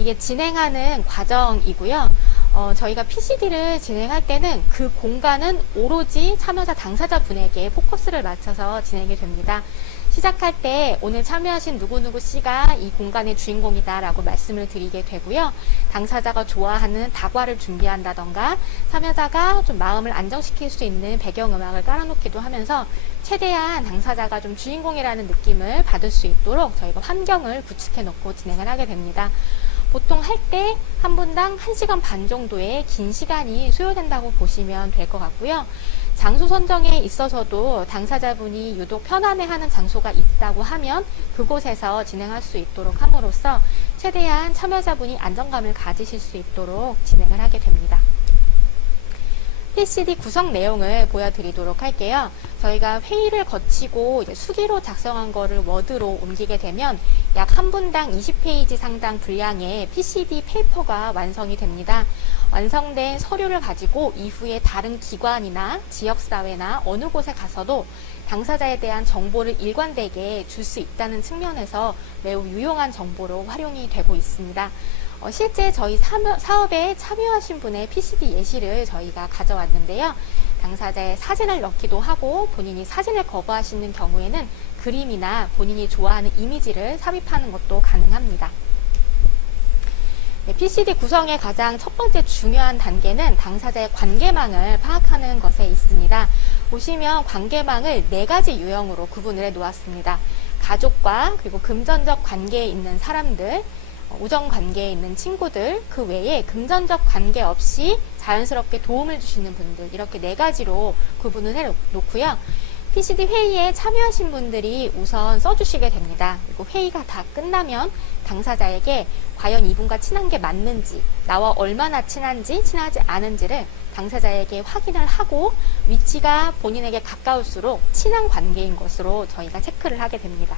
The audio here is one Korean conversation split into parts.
이게 진행하는 과정이고요. 저희가 PCD를 진행할 때는 그 공간은 오로지 참여자 당사자분에게 포커스를 맞춰서 진행이 됩니다. 시작할 때 오늘 참여하신 누구누구 씨가 이 공간의 주인공이다 라고 말씀을 드리게 되고요. 당사자가 좋아하는 다과를 준비한다던가 참여자가 좀 마음을 안정시킬 수 있는 배경음악을 깔아놓기도 하면서 최대한 당사자가 좀 주인공이라는 느낌을 받을 수 있도록 저희가 환경을 구축해 놓고 진행을 하게 됩니다. 보통 할 때 한 분당 1시간 반 정도의 긴 시간이 소요된다고 보시면 될 것 같고요. 장소 선정에 있어서도 당사자분이 유독 편안해하는 장소가 있다고 하면 그곳에서 진행할 수 있도록 함으로써 최대한 참여자분이 안정감을 가지실 수 있도록 진행을 하게 됩니다. PCD 구성 내용을 보여드리도록 할게요. 저희가 회의를 거치고 이제 수기로 작성한 거를 워드로 옮기게 되면 약 한 분당 20페이지 상당 분량의 PCD 페이퍼가 완성이 됩니다. 완성된 서류를 가지고 이후에 다른 기관이나 지역사회나 어느 곳에 가서도 당사자에 대한 정보를 일관되게 줄 수 있다는 측면에서 매우 유용한 정보로 활용이 되고 있습니다. 실제 저희 사업에 참여하신 분의 PCD 예시를 저희가 가져왔는데요. 당사자의 사진을 넣기도 하고 본인이 사진을 거부하시는 경우에는 그림이나 본인이 좋아하는 이미지를 삽입하는 것도 가능합니다. PCD 구성의 가장 첫 번째 중요한 단계는 당사자의 관계망을 파악하는 것에 있습니다. 보시면 관계망을 4가지 유형으로 구분을 해 놓았습니다. 가족과 그리고 금전적 관계에 있는 사람들, 우정 관계에 있는 친구들, 그 외에 금전적 관계 없이 자연스럽게 도움을 주시는 분들, 이렇게 4가지로 구분을 해 놓고요. PCD 회의에 참여하신 분들이 우선 써주시게 됩니다. 그리고 회의가 다 끝나면 당사자에게 과연 이분과 친한 게 맞는지, 나와 얼마나 친한지, 친하지 않은지를 당사자에게 확인을 하고 위치가 본인에게 가까울수록 친한 관계인 것으로 저희가 체크를 하게 됩니다.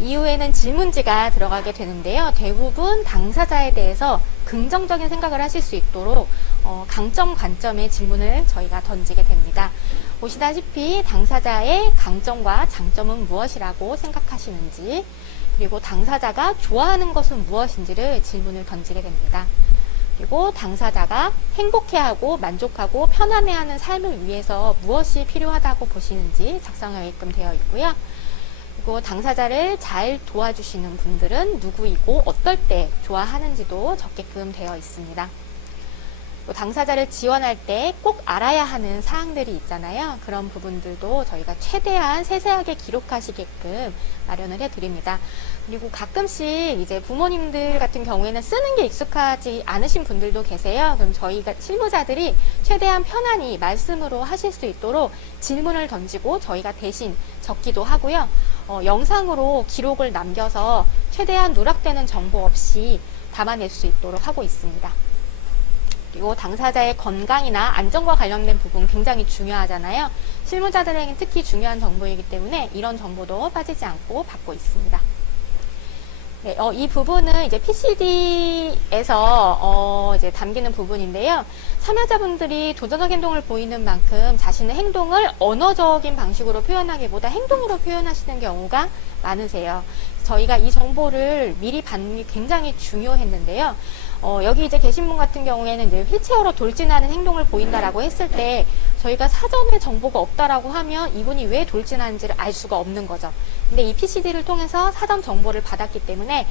이후에는 질문지가 들어가게 되는데요. 대부분 당사자에 대해서 긍정적인 생각을 하실 수 있도록 강점, 관점의 질문을 저희가 던지게 됩니다. 보시다시피 당사자의 강점과 장점은 무엇이라고 생각하시는지, 그리고 당사자가 좋아하는 것은 무엇인지를 질문을 던지게 됩니다. 그리고 당사자가 행복해하고 만족하고 편안해하는 삶을 위해서 무엇이 필요하다고 보시는지 작성하게끔 되어 있고요. 그리고 당사자를 잘 도와주시는 분들은 누구이고 어떨 때 좋아하는지도 적게끔 되어 있습니다. 또 당사자를 지원할 때 꼭 알아야 하는 사항들이 있잖아요. 그런 부분들도 저희가 최대한 세세하게 기록하시게끔 마련을 해드립니다. 그리고 가끔씩 이제 부모님들 같은 경우에는 쓰는 게 익숙하지 않으신 분들도 계세요. 그럼 저희가 실무자들이 최대한 편안히 말씀으로 하실 수 있도록 질문을 던지고 저희가 대신 적기도 하고요. 영상으로 기록을 남겨서 최대한 누락되는 정보 없이 담아낼 수 있도록 하고 있습니다. 그리고 당사자의 건강이나 안전과 관련된 부분 굉장히 중요하잖아요. 실무자들에게는 특히 중요한 정보이기 때문에 이런 정보도 빠지지 않고 받고 있습니다. 네, 이 부분은 이제 PCD에서 이제 담기는 부분인데요. 참여자분들이 도전적 행동을 보이는 만큼 자신의 행동을 언어적인 방식으로 표현하기보다 행동으로 표현하시는 경우가 많으세요. 저희가 이 정보를 미리 받는 게 굉장히 중요했는데요. 여기 이제 계신 분 같은 경우에는 이제 휠체어로 돌진하는 행동을 보인다라고 했을 때 저희가 사전에 정보가 없다라고 하면 이분이 왜 돌진하는지를 알 수가 없는 거죠. 근데 이 PCD를 통해서 사전 정보를 받았기 때문에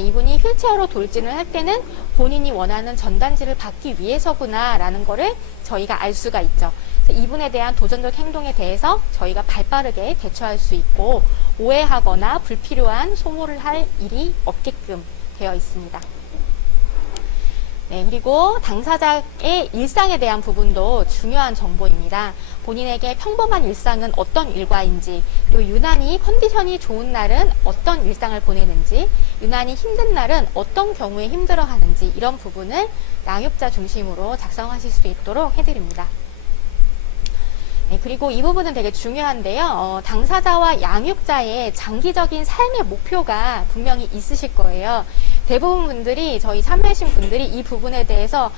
이분이 휠체어로 돌진을 할 때는 본인이 원하는 전단지를 받기 위해서구나 라는 거를 저희가 알 수가 있죠. 그래서 이분에 대한 도전적 행동에 대해서 저희가 발빠르게 대처할 수 있고 오해하거나 불필요한 소모를 할 일이 없게끔 되어 있습니다. 네, 그리고 당사자의 일상에 대한 부분도 중요한 정보입니다. 본인에게 평범한 일상은 어떤 일과인지, 그리고 유난히 컨디션이 좋은 날은 어떤 일상을 보내는지, 유난히 힘든 날은 어떤 경우에 힘들어하는지, 이런 부분을 양육자 중심으로 작성하실 수 있도록 해드립니다. 네, 그리고 이 부분은 되게 중요한데요. 당사자와 양육자의 장기적인 삶의 목표가 분명히 있으실 거예요. 대부분 분들이, 저희 참여하신 분들이 이 부분에 대해서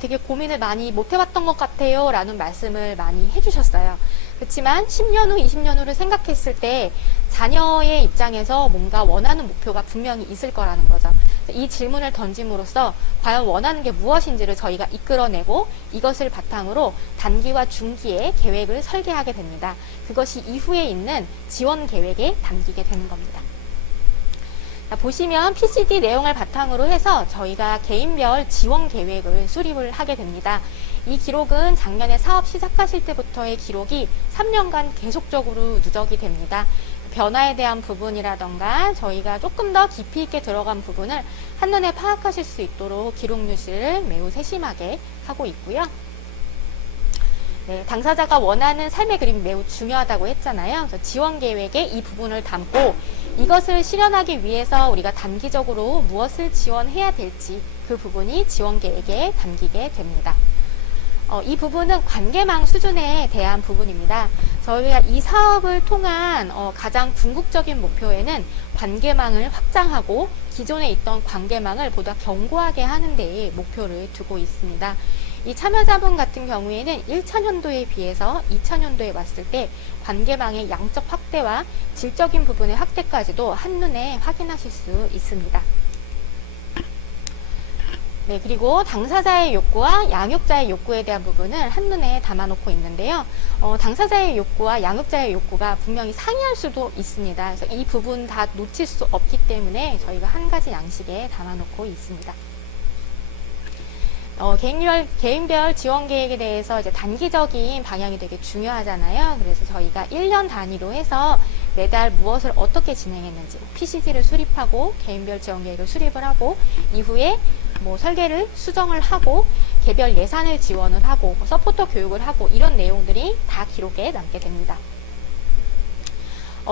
되게 고민을 많이 못 해봤던 것 같아요 라는 말씀을 많이 해주셨어요. 그렇지만 10년 후, 20년 후를 생각했을 때 자녀의 입장에서 뭔가 원하는 목표가 분명히 있을 거라는 거죠. 이 질문을 던짐으로써 과연 원하는 게 무엇인지를 저희가 이끌어내고 이것을 바탕으로 단기와 중기의 계획을 설계하게 됩니다. 그것이 이후에 있는 지원 계획에 담기게 되는 겁니다. 자, 보시면 PCD 내용을 바탕으로 해서 저희가 개인별 지원 계획을 수립을 하게 됩니다. 이 기록은 작년에 사업 시작하실 때부터의 기록이 3년간 계속적으로 누적이 됩니다. 변화에 대한 부분이라던가 저희가 조금 더 깊이 있게 들어간 부분을 한눈에 파악하실 수 있도록 기록 유지를 매우 세심하게 하고 있고요. 네, 당사자가 원하는 삶의 그림이 매우 중요하다고 했잖아요. 그래서 지원 계획에 이 부분을 담고 이것을 실현하기 위해서 우리가 단기적으로 무엇을 지원해야 될지 그 부분이 지원 계획에 담기게 됩니다. 이 부분은 관계망 수준에 대한 부분입니다. 저희가 이 사업을 통한 가장 궁극적인 목표에는 관계망을 확장하고 기존에 있던 관계망을 보다 견고하게 하는 데에 목표를 두고 있습니다. 이 참여자분 같은 경우에는 1차년도에 비해서 2차년도에 왔을 때 관계망의 양적 확대와 질적인 부분의 확대까지도 한눈에 확인하실 수 있습니다. 네, 그리고 당사자의 욕구와 양육자의 욕구에 대한 부분을 한눈에 담아놓고 있는데요. 당사자의 욕구와 양육자의 욕구가 분명히 상이할 수도 있습니다. 그래서 이 부분 다 놓칠 수 없기 때문에 저희가 한 가지 양식에 담아놓고 있습니다. 개인별 지원 계획에 대해서 이제 단기적인 방향이 되게 중요하잖아요. 그래서 저희가 1년 단위로 해서 매달 무엇을 어떻게 진행했는지 PCD를 수립하고 개인별 지원 계획을 수립을 하고 이후에 설계를 수정을 하고 개별 예산을 지원을 하고 서포터 교육을 하고 이런 내용들이 다 기록에 남게 됩니다.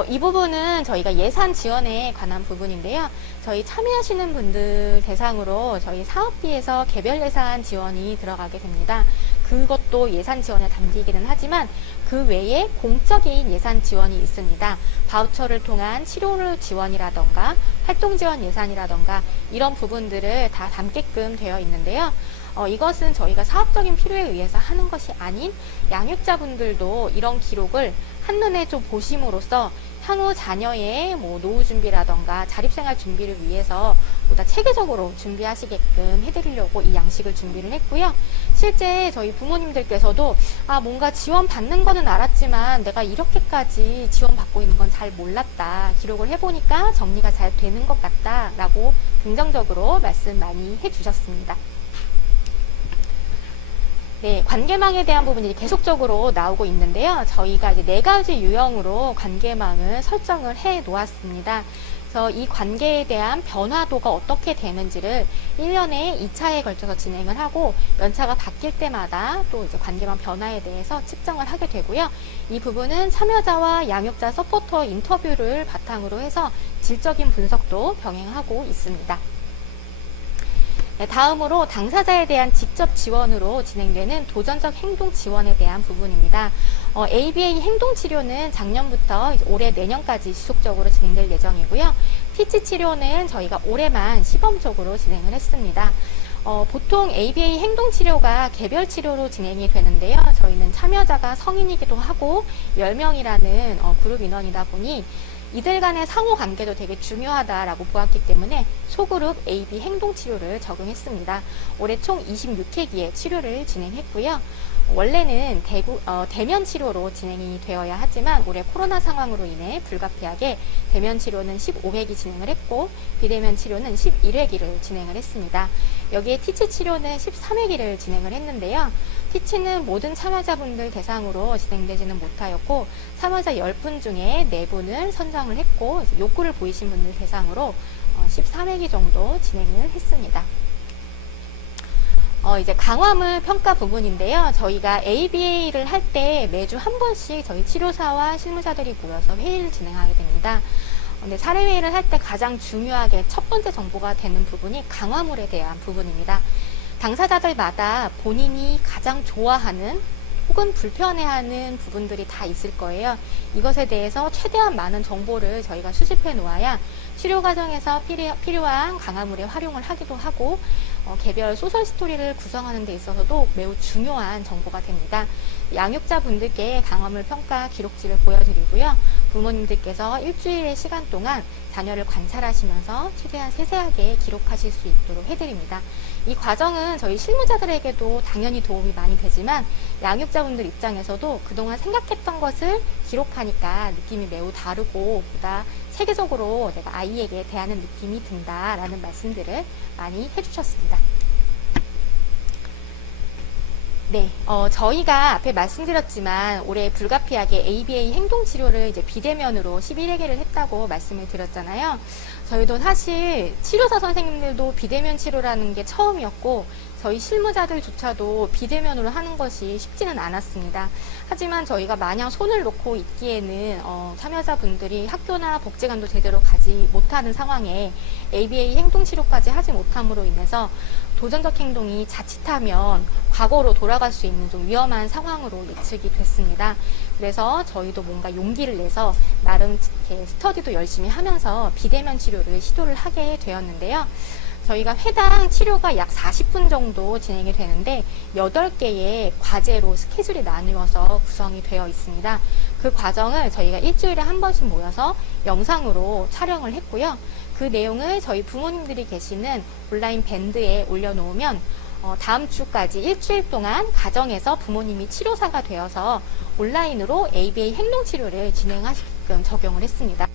이 부분은 저희가 예산 지원에 관한 부분인데요. 저희 참여하시는 분들 대상으로 저희 사업비에서 개별 예산 지원이 들어가게 됩니다. 그것도 예산 지원에 담기기는 하지만 그 외에 공적인 예산 지원이 있습니다. 바우처를 통한 치료 지원이라던가 활동 지원 예산이라던가 이런 부분들을 다 담게끔 되어 있는데요. 이것은 저희가 사업적인 필요에 의해서 하는 것이 아닌 양육자분들도 이런 기록을 한눈에 좀 보심으로써 향후 자녀의 노후 준비라던가 자립생활 준비를 위해서 보다 체계적으로 준비하시게끔 해드리려고 이 양식을 준비를 했고요. 실제 저희 부모님들께서도 뭔가 지원 받는 거는 알았지만 내가 이렇게까지 지원 받고 있는 건 잘 몰랐다. 기록을 해보니까 정리가 잘 되는 것 같다. 라고 긍정적으로 말씀 많이 해주셨습니다. 네, 관계망에 대한 부분이 계속적으로 나오고 있는데요. 저희가 이제 4가지 유형으로 관계망을 설정을 해 놓았습니다. 그래서 이 관계에 대한 변화도가 어떻게 되는지를 1년에 2차에 걸쳐서 진행을 하고 연차가 바뀔 때마다 또 이제 관계망 변화에 대해서 측정을 하게 되고요. 이 부분은 참여자와 양육자 서포터 인터뷰를 바탕으로 해서 질적인 분석도 병행하고 있습니다. 네, 다음으로 당사자에 대한 직접 지원으로 진행되는 도전적 행동 지원에 대한 부분입니다. ABA 행동치료는 작년부터 올해 내년까지 지속적으로 진행될 예정이고요. 피치 치료는 저희가 올해만 시범적으로 진행을 했습니다. 보통 ABA 행동치료가 개별 치료로 진행이 되는데요. 저희는 참여자가 성인이기도 하고 10명이라는 그룹 인원이다 보니 이들 간의 상호 관계도 되게 중요하다라고 보았기 때문에 소그룹 AB 행동치료를 적용했습니다. 올해 총 26회기의 치료를 진행했고요. 원래는 대면 치료로 진행이 되어야 하지만 올해 코로나 상황으로 인해 불가피하게 대면 치료는 15회기 진행을 했고 비대면 치료는 11회기를 진행을 했습니다. 여기에 티치 치료는 13회기를 진행을 했는데요. 티치는 모든 참여자분들 대상으로 진행되지는 못하였고 참여자 10분 중에 4분을 선정을 했고 욕구를 보이신 분들 대상으로 13회기 정도 진행을 했습니다. 이제 강화물 평가 부분인데요. 저희가 ABA를 할 때 매주 한 번씩 저희 치료사와 실무자들이 모여서 회의를 진행하게 됩니다. 근데 사례회의를 할 때 가장 중요하게 첫 번째 정보가 되는 부분이 강화물에 대한 부분입니다. 당사자들마다 본인이 가장 좋아하는 혹은 불편해하는 부분들이 다 있을 거예요. 이것에 대해서 최대한 많은 정보를 저희가 수집해 놓아야 치료 과정에서 필요한 강화물의 활용을 하기도 하고 개별 소설 스토리를 구성하는 데 있어서도 매우 중요한 정보가 됩니다. 양육자분들께 강화물 평가 기록지를 보여드리고요. 부모님들께서 일주일의 시간 동안 자녀를 관찰하시면서 최대한 세세하게 기록하실 수 있도록 해드립니다. 이 과정은 저희 실무자들에게도 당연히 도움이 많이 되지만 양육자분들 입장에서도 그동안 생각했던 것을 기록하니까 느낌이 매우 다르고 보다 체계적으로 내가 아이에게 대하는 느낌이 든다라는 말씀들을 많이 해주셨습니다. 네, 저희가 앞에 말씀드렸지만 올해 불가피하게 ABA 행동치료를 이제 비대면으로 11회계를 했다고 말씀을 드렸잖아요. 저희도 사실 치료사 선생님들도 비대면 치료라는 게 처음이었고 저희 실무자들조차도 비대면으로 하는 것이 쉽지는 않았습니다. 하지만 저희가 마냥 손을 놓고 있기에는 참여자분들이 학교나 복지관도 제대로 가지 못하는 상황에 ABA 행동치료까지 하지 못함으로 인해서 도전적 행동이 자칫하면 과거로 돌아갈 수 있는 좀 위험한 상황으로 예측이 됐습니다. 그래서 저희도 뭔가 용기를 내서 나름 이렇게 스터디도 열심히 하면서 비대면 치료를 시도를 하게 되었는데요. 저희가 회당 치료가 약 40분 정도 진행이 되는데 8개의 과제로 스케줄이 나누어서 구성이 되어 있습니다. 그 과정을 저희가 일주일에 한 번씩 모여서 영상으로 촬영을 했고요. 그 내용을 저희 부모님들이 계시는 온라인 밴드에 올려놓으면 다음 주까지 일주일 동안 가정에서 부모님이 치료사가 되어서 온라인으로 ABA 행동치료를 진행하시게끔 적용을 했습니다.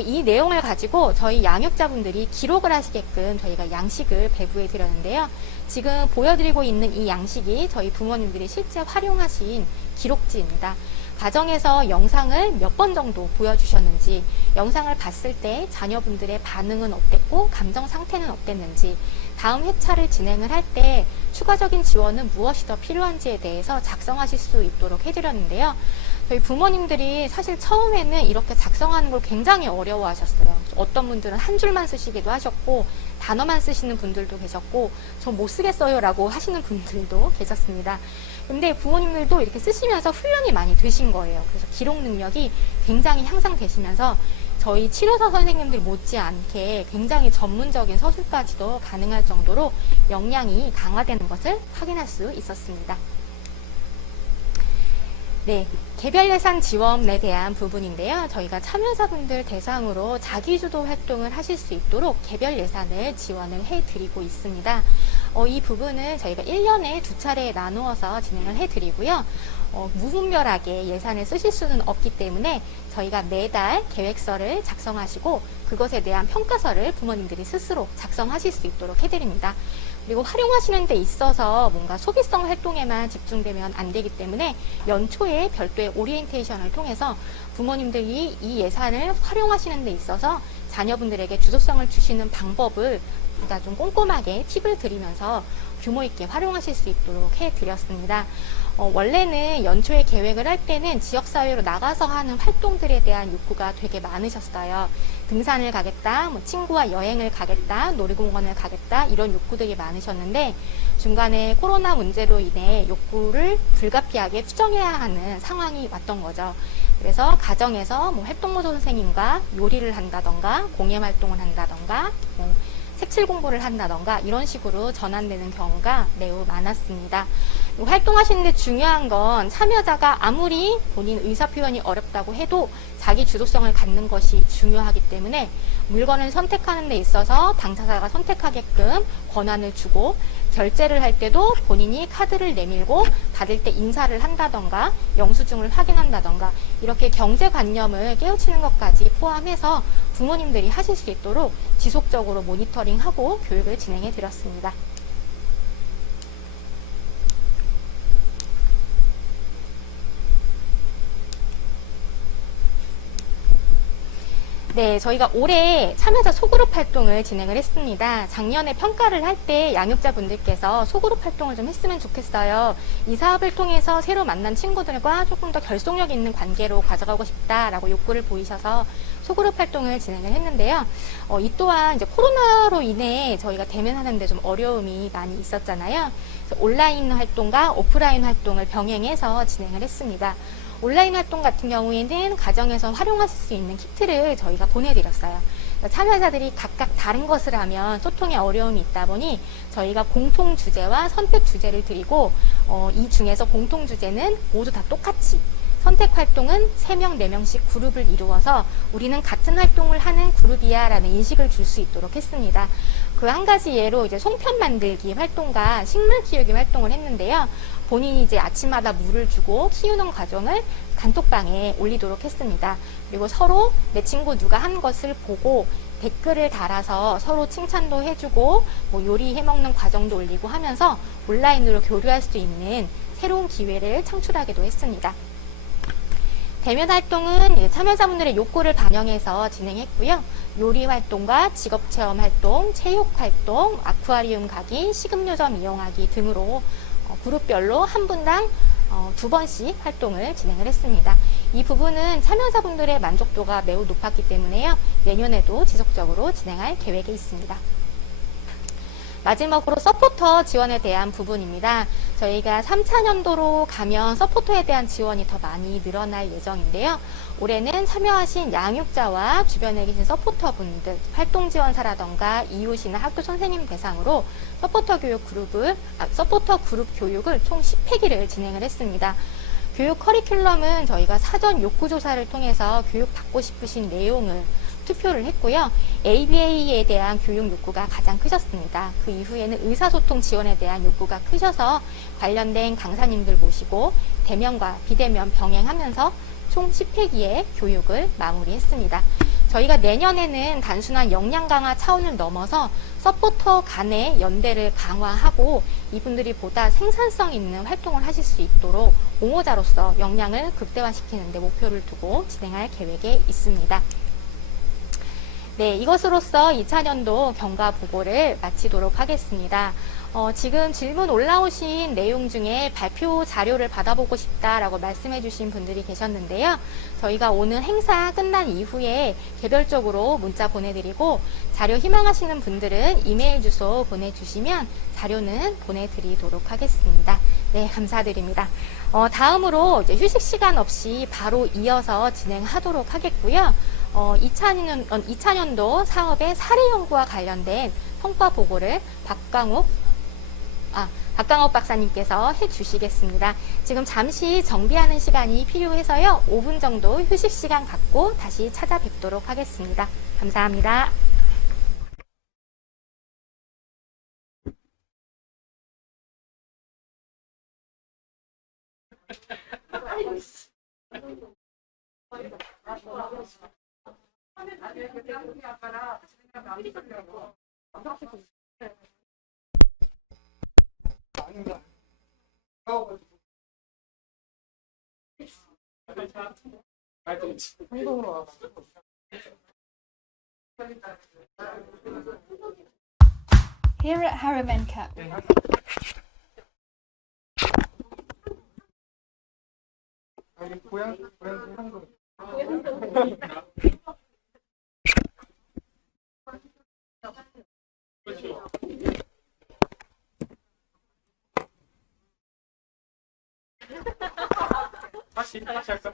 이 내용을 가지고 저희 양육자분들이 기록을 하시게끔 저희가 양식을 배부해 드렸는데요. 지금 보여드리고 있는 이 양식이 저희 부모님들이 실제 활용하신 기록지입니다. 가정에서 영상을 몇 번 정도 보여주셨는지, 영상을 봤을 때 자녀분들의 반응은 어땠고 감정 상태는 어땠는지, 다음 회차를 진행을 할 때 추가적인 지원은 무엇이 더 필요한지에 대해서 작성하실 수 있도록 해드렸는데요. 저희 부모님들이 사실 처음에는 이렇게 작성하는 걸 굉장히 어려워하셨어요. 어떤 분들은 한 줄만 쓰시기도 하셨고 단어만 쓰시는 분들도 계셨고 저 못 쓰겠어요 라고 하시는 분들도 계셨습니다. 근데 부모님들도 이렇게 쓰시면서 훈련이 많이 되신 거예요. 그래서 기록 능력이 굉장히 향상되시면서 저희 치료사 선생님들 못지않게 굉장히 전문적인 서술까지도 가능할 정도로 역량이 강화되는 것을 확인할 수 있었습니다. 네, 개별 예산 지원에 대한 부분인데요. 저희가 참여자분들 대상으로 자기주도 활동을 하실 수 있도록 개별 예산을 지원을 해드리고 있습니다. 이 부분은 저희가 1년에 2차례 나누어서 진행을 해드리고요. 무분별하게 예산을 쓰실 수는 없기 때문에 저희가 매달 계획서를 작성하시고 그것에 대한 평가서를 부모님들이 스스로 작성하실 수 있도록 해드립니다. 그리고 활용하시는 데 있어서 뭔가 소비성 활동에만 집중되면 안 되기 때문에 연초에 별도의 오리엔테이션을 통해서 부모님들이 이 예산을 활용하시는 데 있어서 자녀분들에게 주도성을 주시는 방법을 보다 좀 꼼꼼하게 팁을 드리면서 규모 있게 활용하실 수 있도록 해드렸습니다. 원래는 연초에 계획을 할 때는 지역사회로 나가서 하는 활동들에 대한 욕구가 되게 많으셨어요. 등산을 가겠다, 친구와 여행을 가겠다, 놀이공원을 가겠다 이런 욕구들이 많으셨는데 중간에 코로나 문제로 인해 욕구를 불가피하게 수정해야 하는 상황이 왔던 거죠. 그래서 가정에서 활동무소 선생님과 요리를 한다던가 공예 활동을 한다던가 색칠 공부를 한다던가 이런 식으로 전환되는 경우가 매우 많았습니다. 활동하시는데 중요한 건 참여자가 아무리 본인 의사표현이 어렵다고 해도 자기 주도성을 갖는 것이 중요하기 때문에 물건을 선택하는 데 있어서 당사자가 선택하게끔 권한을 주고 결제를 할 때도 본인이 카드를 내밀고 받을 때 인사를 한다던가 영수증을 확인한다던가 이렇게 경제관념을 깨우치는 것까지 포함해서 부모님들이 하실 수 있도록 지속적으로 모니터링하고 교육을 진행해 드렸습니다. 네, 저희가 올해 참여자 소그룹 활동을 진행을 했습니다. 작년에 평가를 할 때 양육자분들께서 소그룹 활동을 좀 했으면 좋겠어요. 이 사업을 통해서 새로 만난 친구들과 조금 더 결속력 있는 관계로 가져가고 싶다라고 욕구를 보이셔서 소그룹 활동을 진행을 했는데요. 이 또한 이제 코로나로 인해 저희가 대면하는데 좀 어려움이 많이 있었잖아요. 그래서 온라인 활동과 오프라인 활동을 병행해서 진행을 했습니다. 온라인 활동 같은 경우에는 가정에서 활용하실 수 있는 키트를 저희가 보내드렸어요. 참여자들이 각각 다른 것을 하면 소통에 어려움이 있다 보니 저희가 공통 주제와 선택 주제를 드리고 이 중에서 공통 주제는 모두 다 똑같이, 선택 활동은 3명, 4명씩 그룹을 이루어서 우리는 같은 활동을 하는 그룹이야 라는 인식을 줄 수 있도록 했습니다. 그 한 가지 예로 이제 송편 만들기 활동과 식물 키우기 활동을 했는데요. 본인이 이제 아침마다 물을 주고 키우는 과정을 단톡방에 올리도록 했습니다. 그리고 서로 내 친구 누가 한 것을 보고 댓글을 달아서 서로 칭찬도 해주고 뭐 요리해 먹는 과정도 올리고 하면서 온라인으로 교류할 수 있는 새로운 기회를 창출하기도 했습니다. 대면 활동은 참여자분들의 욕구를 반영해서 진행했고요. 요리 활동과 직업체험 활동, 체육 활동, 아쿠아리움 가기, 식음료점 이용하기 등으로 그룹별로 한 분당 2번씩 활동을 진행을 했습니다. 이 부분은 참여자분들의 만족도가 매우 높았기 때문에요. 내년에도 지속적으로 진행할 계획에 있습니다. 마지막으로 서포터 지원에 대한 부분입니다. 저희가 3차년도로 가면 서포터에 대한 지원이 더 많이 늘어날 예정인데요. 올해는 참여하신 양육자와 주변에 계신 서포터분들, 활동지원사라던가 이웃이나 학교 선생님 대상으로 서포터 그룹 교육을 총 10회기를 진행을 했습니다. 교육 커리큘럼은 저희가 사전 욕구조사를 통해서 교육받고 싶으신 내용을 투표를 했고요. ABA에 대한 교육 욕구가 가장 크셨습니다. 그 이후에는 의사소통 지원에 대한 욕구가 크셔서 관련된 강사님들 모시고 대면과 비대면 병행하면서 총 10회기의 교육을 마무리했습니다. 저희가 내년에는 단순한 역량 강화 차원을 넘어서 서포터 간의 연대를 강화하고 이분들이 보다 생산성 있는 활동을 하실 수 있도록 옹호자로서 역량을 극대화시키는 데 목표를 두고 진행할 계획에 있습니다. 네, 이것으로서 2차년도 경과 보고를 마치도록 하겠습니다. 지금 질문 올라오신 내용 중에 발표 자료를 받아보고 싶다라고 말씀해 주신 분들이 계셨는데요. 저희가 오늘 행사 끝난 이후에 개별적으로 문자 보내드리고 자료 희망하시는 분들은 이메일 주소 보내주시면 자료는 보내드리도록 하겠습니다. 네, 감사드립니다. 다음으로 이제 휴식 시간 없이 바로 이어서 진행하도록 하겠고요. 2차년도 사업의 사례 연구와 관련된 성과 보고를 박광욱 박사님께서 해주시겠습니다. 지금 잠시 정비하는 시간이 필요해서요. 5분 정도 휴식 시간 갖고 다시 찾아뵙도록 하겠습니다. 감사합니다. Here at Haramen Cup, 다시 할까?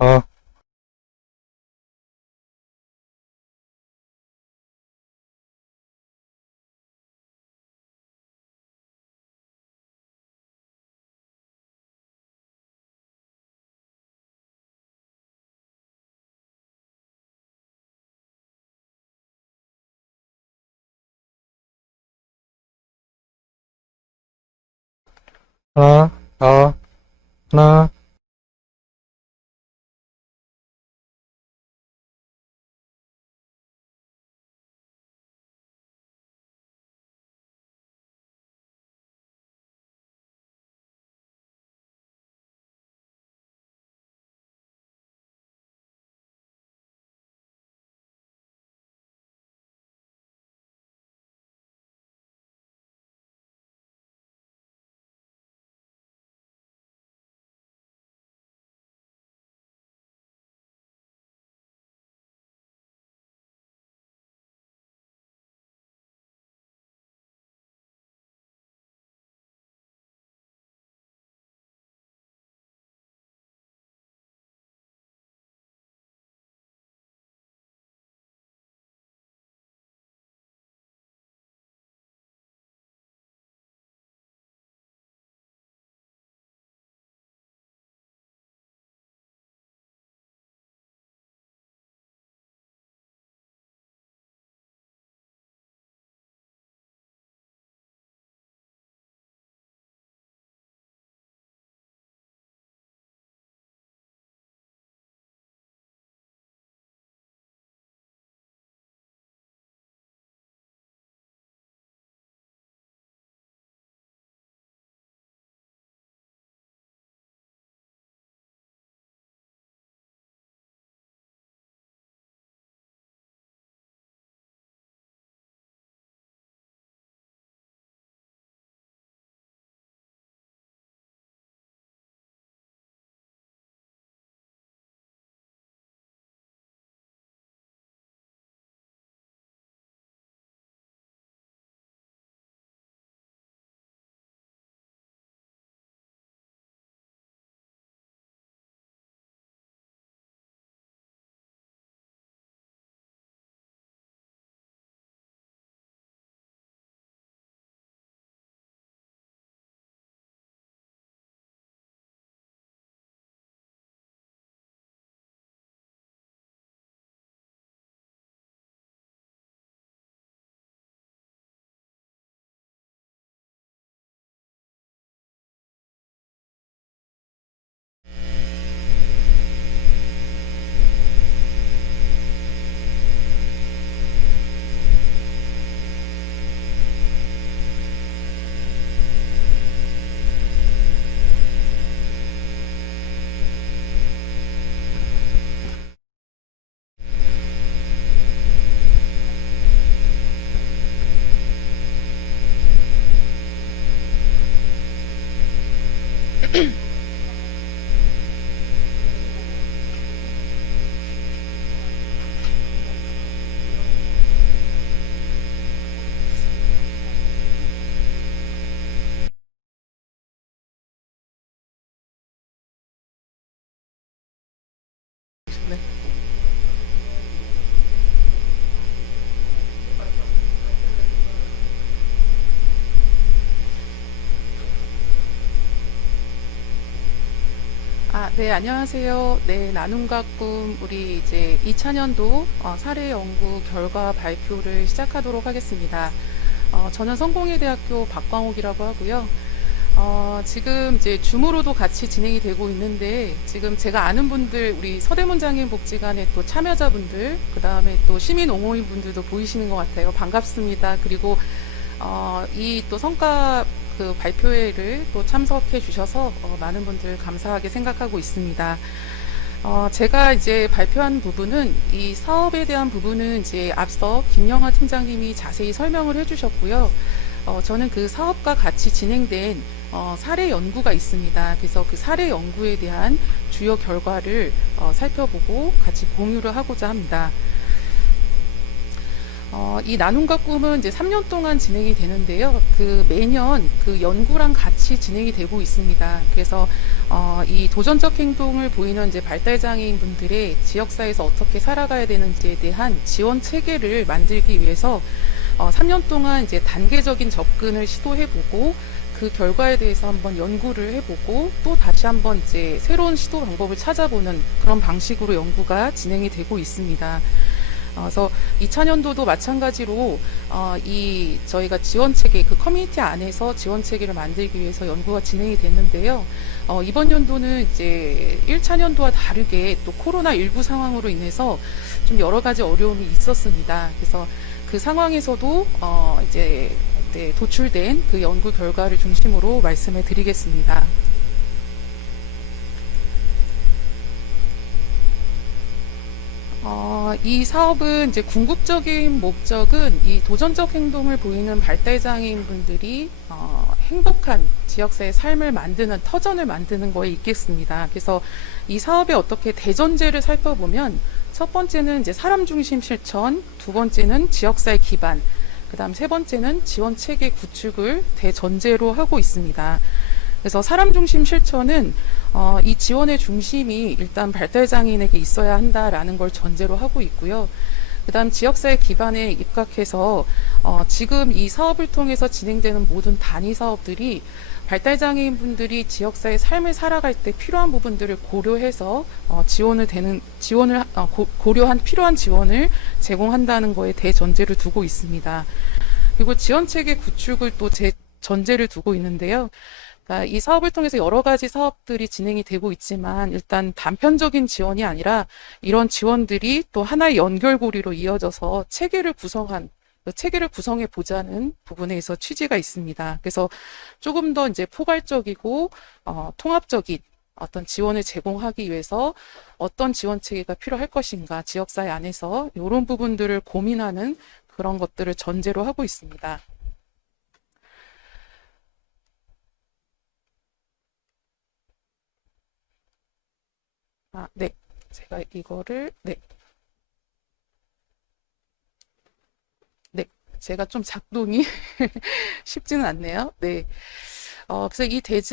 어, 하나, 하나, 네, 안녕하세요. 네, 나눔과 꿈, 우리 이제 2000년도 사례 연구 결과 발표를 시작하도록 하겠습니다. 저는 성공회대학교 박광옥이라고 하고요. 지금 이제 줌으로도 같이 진행이 되고 있는데, 지금 제가 아는 분들, 우리 서대문 장애인 복지관의 또 참여자분들, 그 다음에 또 시민 옹호인 분들도 보이시는 것 같아요. 반갑습니다. 그리고, 이 또 성과 그 발표회를 또 참석해 주셔서 많은 분들 감사하게 생각하고 있습니다. 제가 이제 발표한 부분은 이 사업에 대한 부분은 이제 앞서 김영하 팀장님이 자세히 설명을 해주셨고요. 저는 그 사업과 같이 진행된 사례 연구가 있습니다. 그래서 그 사례 연구에 대한 주요 결과를 살펴보고 같이 공유를 하고자 합니다. 이 나눔과 꿈은 이제 3년 동안 진행이 되는데요. 그 매년 그 연구랑 같이 진행이 되고 있습니다. 그래서 이 도전적 행동을 보이는 이제 발달장애인 분들의 지역사회에서 어떻게 살아가야 되는지에 대한 지원 체계를 만들기 위해서 3년 동안 이제 단계적인 접근을 시도해보고 그 결과에 대해서 한번 연구를 해보고 또 다시 한번 이제 새로운 시도 방법을 찾아보는 그런 방식으로 연구가 진행이 되고 있습니다. 그래서 2차년도도 마찬가지로 이 저희가 지원 체계, 그 커뮤니티 안에서 지원 체계를 만들기 위해서 연구가 진행이 됐는데요. 이번 연도는 이제 1차년도와 다르게 또 코로나19 상황으로 인해서 좀 여러 가지 어려움이 있었습니다. 그래서 그 상황에서도 이제 도출된 그 연구 결과를 중심으로 말씀을 드리겠습니다. 이 사업은 이제 궁극적인 목적은 이 도전적 행동을 보이는 발달장애인 분들이 행복한 지역사회 삶을 만드는 터전을 만드는 거에 있겠습니다. 그래서 이 사업의 어떻게 대전제를 살펴보면 첫 번째는 이제 사람 중심 실천, 두 번째는 지역사회 기반, 그다음 세 번째는 지원 체계 구축을 대전제로 하고 있습니다. 그래서 사람 중심 실천은 이 지원의 중심이 일단 발달장애인에게 있어야 한다라는 걸 전제로 하고 있고요. 그다음 지역사회 기반에 입각해서 지금 이 사업을 통해서 진행되는 모든 단위 사업들이 발달장애인 분들이 지역사회 삶을 살아갈 때 필요한 부분들을 고려해서 고려한 필요한 지원을 제공한다는 거에 대전제를 두고 있습니다. 그리고 지원체계 구축을 또 전제를 두고 있는데요. 이 사업을 통해서 여러 가지 사업들이 진행이 되고 있지만 일단 단편적인 지원이 아니라 이런 지원들이 또 하나의 연결고리로 이어져서 체계를 구성해 보자는 부분에서 취지가 있습니다. 그래서 조금 더 이제 포괄적이고 통합적인 어떤 지원을 제공하기 위해서 어떤 지원 체계가 필요할 것인가, 지역사회 안에서 이런 부분들을 고민하는 그런 것들을 전제로 하고 있습니다. 네. 제가 이거를, 네. 제가 좀 작동이 쉽지는 않네요. 네. 그래서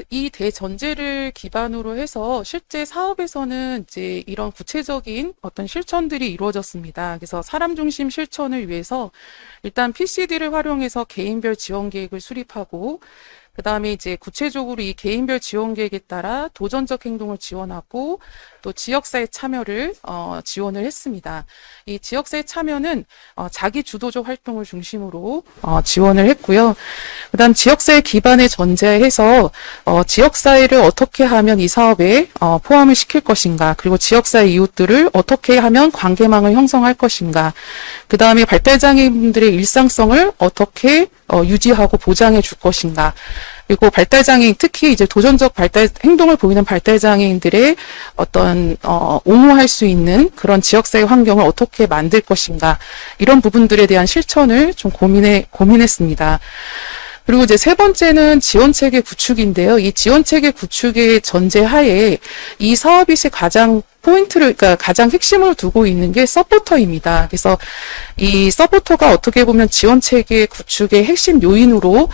이 대전제를 기반으로 해서 실제 사업에서는 이제 이런 구체적인 어떤 실천들이 이루어졌습니다. 그래서 사람 중심 실천을 위해서 일단 PCD를 활용해서 개인별 지원 계획을 수립하고 그 다음에 이제 구체적으로 이 개인별 지원 계획에 따라 도전적 행동을 지원하고 또 지역사회 참여를 지원을 했습니다. 이 지역사회 참여는 자기 주도적 활동을 중심으로 지원을 했고요. 그 다음 지역사회 기반에 전제해서 지역사회를 어떻게 하면 이 사업에 포함을 시킬 것인가, 그리고 지역사회 이웃들을 어떻게 하면 관계망을 형성할 것인가, 그 다음에 발달장애인분들의 일상성을 어떻게 유지하고 보장해 줄 것인가, 그리고 발달장애인, 특히 이제 도전적 행동을 보이는 발달장애인들의 어떤, 옹호할 수 있는 그런 지역사회 환경을 어떻게 만들 것인가, 이런 부분들에 대한 실천을 좀 고민했습니다. 그리고 이제 세 번째는 지원체계 구축인데요. 이 지원체계 구축의 전제하에 이 사업이 가장 그러니까 가장 핵심을 두고 있는 게 서포터입니다. 그래서 이 서포터가 어떻게 보면 지원체계 구축의 핵심 요인으로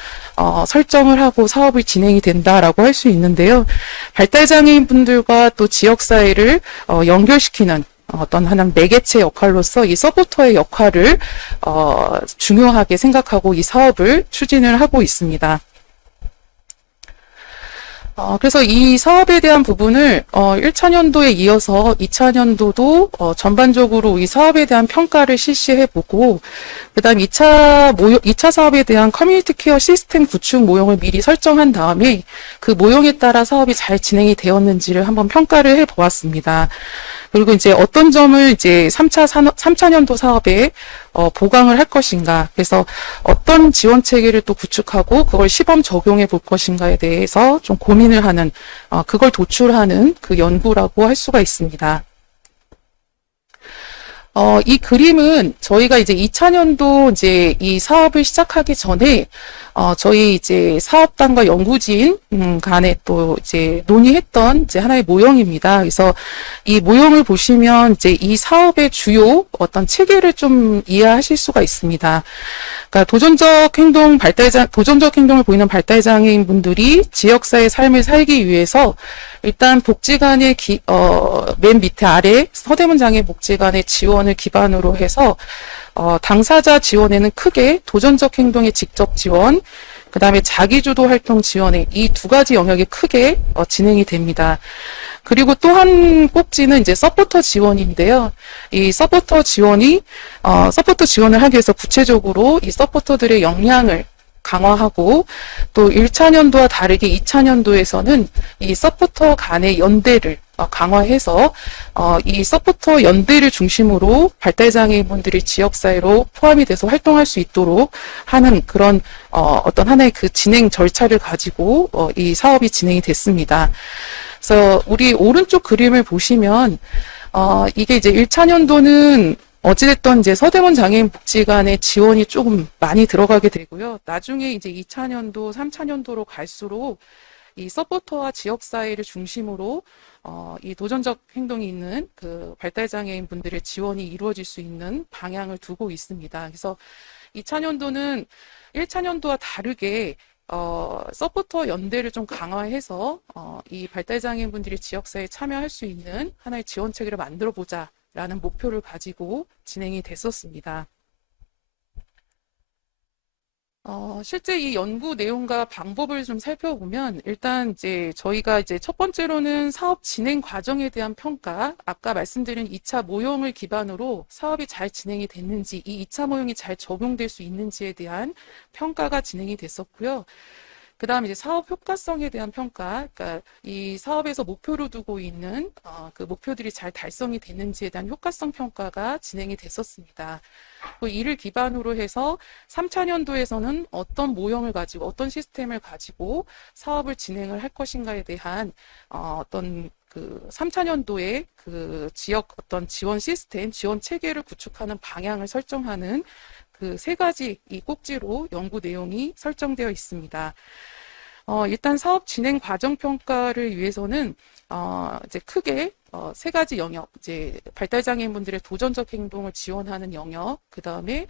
설정을 하고 사업이 진행이 된다라고 할 수 있는데요. 발달장애인 분들과 또 지역사회를 연결시키는 어떤 하나의 매개체 역할로서 이 서포터의 역할을 중요하게 생각하고 이 사업을 추진을 하고 있습니다. 그래서 이 사업에 대한 부분을 1차년도에 이어서 2차년도도 전반적으로 이 사업에 대한 평가를 실시해보고 그 다음 2차 사업에 대한 커뮤니티 케어 시스템 구축 모형을 미리 설정한 다음에 그 모형에 따라 사업이 잘 진행이 되었는지를 한번 평가를 해보았습니다. 그리고 이제 어떤 점을 이제 3차년도 사업에 보강을 할 것인가, 그래서 어떤 지원 체계를 또 구축하고 그걸 시범 적용해 볼 것인가에 대해서 좀 고민을 하는, 그걸 도출하는 그 연구라고 할 수가 있습니다. 이 그림은 저희가 이제 2차년도 이제 이 사업을 시작하기 전에 저희 이제 사업단과 연구진 간에 또 이제 논의했던 이제 하나의 모형입니다. 그래서 이 모형을 보시면 이제 이 사업의 주요 어떤 체계를 좀 이해하실 수가 있습니다. 그러니까 도전적 행동을 보이는 발달장애인 분들이 지역사회 삶을 살기 위해서 일단 복지관의 맨 밑에 아래 서대문 장애 복지관의 지원을 기반으로 해서 당사자 지원에는 크게 도전적 행동의 직접 지원, 그 다음에 자기주도 활동 지원에 이 두 가지 영역이 크게 진행이 됩니다. 그리고 또 한 꼭지는 이제 서포터 지원인데요. 이 서포터 지원을 하기 위해서 구체적으로 이 서포터들의 역량을 강화하고 또 1차년도와 다르게 2차년도에서는 이 서포터 간의 연대를 강화해서 이 서포터 연대를 중심으로 발달장애인분들이 지역사회로 포함이 돼서 활동할 수 있도록 하는 그런 어떤 하나의 그 진행 절차를 가지고 이 사업이 진행이 됐습니다. 그래서 우리 오른쪽 그림을 보시면 이게 이제 1차년도는 어찌됐든 이제 서대문 장애인 복지관의 지원이 조금 많이 들어가게 되고요. 나중에 이제 2차년도, 3차년도로 갈수록 이 서포터와 지역사회를 중심으로 이 도전적 행동이 있는 그 발달장애인 분들의 지원이 이루어질 수 있는 방향을 두고 있습니다. 그래서 2차년도는 1차년도와 다르게 서포터 연대를 좀 강화해서 이 발달장애인 분들이 지역사회에 참여할 수 있는 하나의 지원 체계를 만들어 보자. 라는 목표를 가지고 진행이 됐었습니다. 실제 이 연구 내용과 방법을 좀 살펴보면 일단 이제 저희가 이제 첫 번째로는 사업 진행 과정에 대한 평가, 아까 말씀드린 2차 모형을 기반으로 사업이 잘 진행이 됐는지, 이 2차 모형이 잘 적용될 수 있는지에 대한 평가가 진행이 됐었고요. 그 다음에 이제 사업 효과성에 대한 평가, 그러니까 이 사업에서 목표로 두고 있는 그 목표들이 잘 달성이 됐는지에 대한 효과성 평가가 진행이 됐었습니다. 또 이를 기반으로 해서 3차년도에서는 어떤 모형을 가지고 어떤 시스템을 가지고 사업을 진행을 할 것인가에 대한 어떤 그 3차년도에 그 지역 어떤 지원 시스템, 지원 체계를 구축하는 방향을 설정하는 그 세 가지 이 꼭지로 연구 내용이 설정되어 있습니다. 일단 사업 진행 과정 평가를 위해서는 이제 크게 세 가지 영역, 이제 발달장애인분들의 도전적 행동을 지원하는 영역, 그 다음에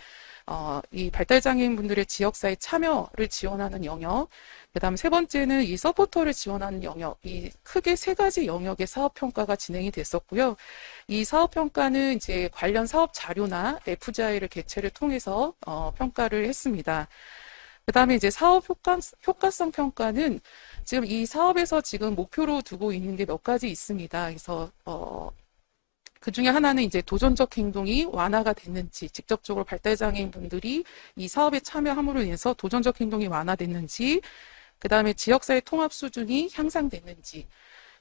이 발달장애인분들의 지역사회 참여를 지원하는 영역, 그 다음 세 번째는 이 서포터를 지원하는 영역, 이 크게 세 가지 영역의 사업평가가 진행이 됐었고요. 이 사업평가는 이제 관련 사업 자료나 FGI를 개최를 통해서 평가를 했습니다. 그 다음에 이제 사업 효과성 평가는 지금 이 사업에서 지금 목표로 두고 있는 게 몇 가지 있습니다. 그래서 그 중에 하나는 이제 도전적 행동이 완화가 됐는지, 직접적으로 발달장애인 분들이 이 사업에 참여함으로 인해서 도전적 행동이 완화됐는지, 그 다음에 지역사회 통합 수준이 향상됐는지,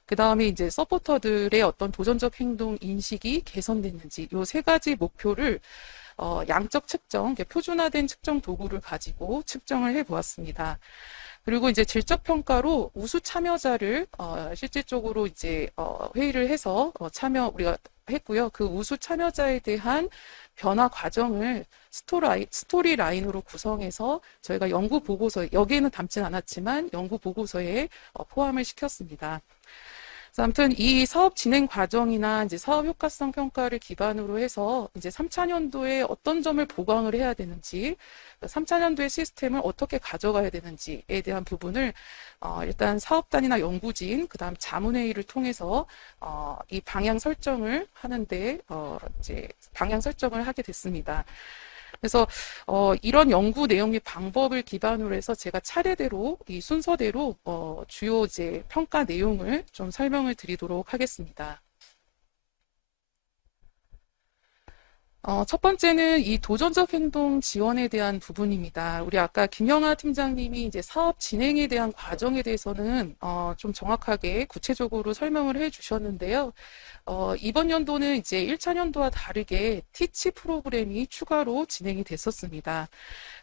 그 다음에 이제 서포터들의 어떤 도전적 행동 인식이 개선됐는지, 요 세 가지 목표를 양적 측정, 표준화된 측정 도구를 가지고 측정을 해 보았습니다. 그리고 이제 질적 평가로 우수 참여자를 실질적으로 이제 회의를 해서 우리가 했고요. 그 우수 참여자에 대한 변화 과정을 스토리 라인으로 구성해서 저희가 연구 보고서, 여기에는 담진 않았지만 연구 보고서에 포함을 시켰습니다. 그래서 아무튼 이 사업 진행 과정이나 이제 사업 효과성 평가를 기반으로 해서 이제 3차년도에 어떤 점을 보강을 해야 되는지, 3차년도의 시스템을 어떻게 가져가야 되는지에 대한 부분을 일단 사업단이나 연구진, 그 다음 자문회의를 통해서 이 방향 설정을 하는데 이제 방향 설정을 하게 됐습니다. 그래서 이런 연구 내용 및 방법을 기반으로 해서 제가 차례대로 이 순서대로 주요 이제 평가 내용을 좀 설명을 드리도록 하겠습니다. 첫 번째는 이 도전적 행동 지원에 대한 부분입니다. 우리 아까 김영하 팀장님이 이제 사업 진행에 대한 과정에 대해서는 좀 정확하게 구체적으로 설명을 해 주셨는데요. 이번 연도는 이제 1차년도와 다르게 티치 프로그램이 추가로 진행이 됐었습니다.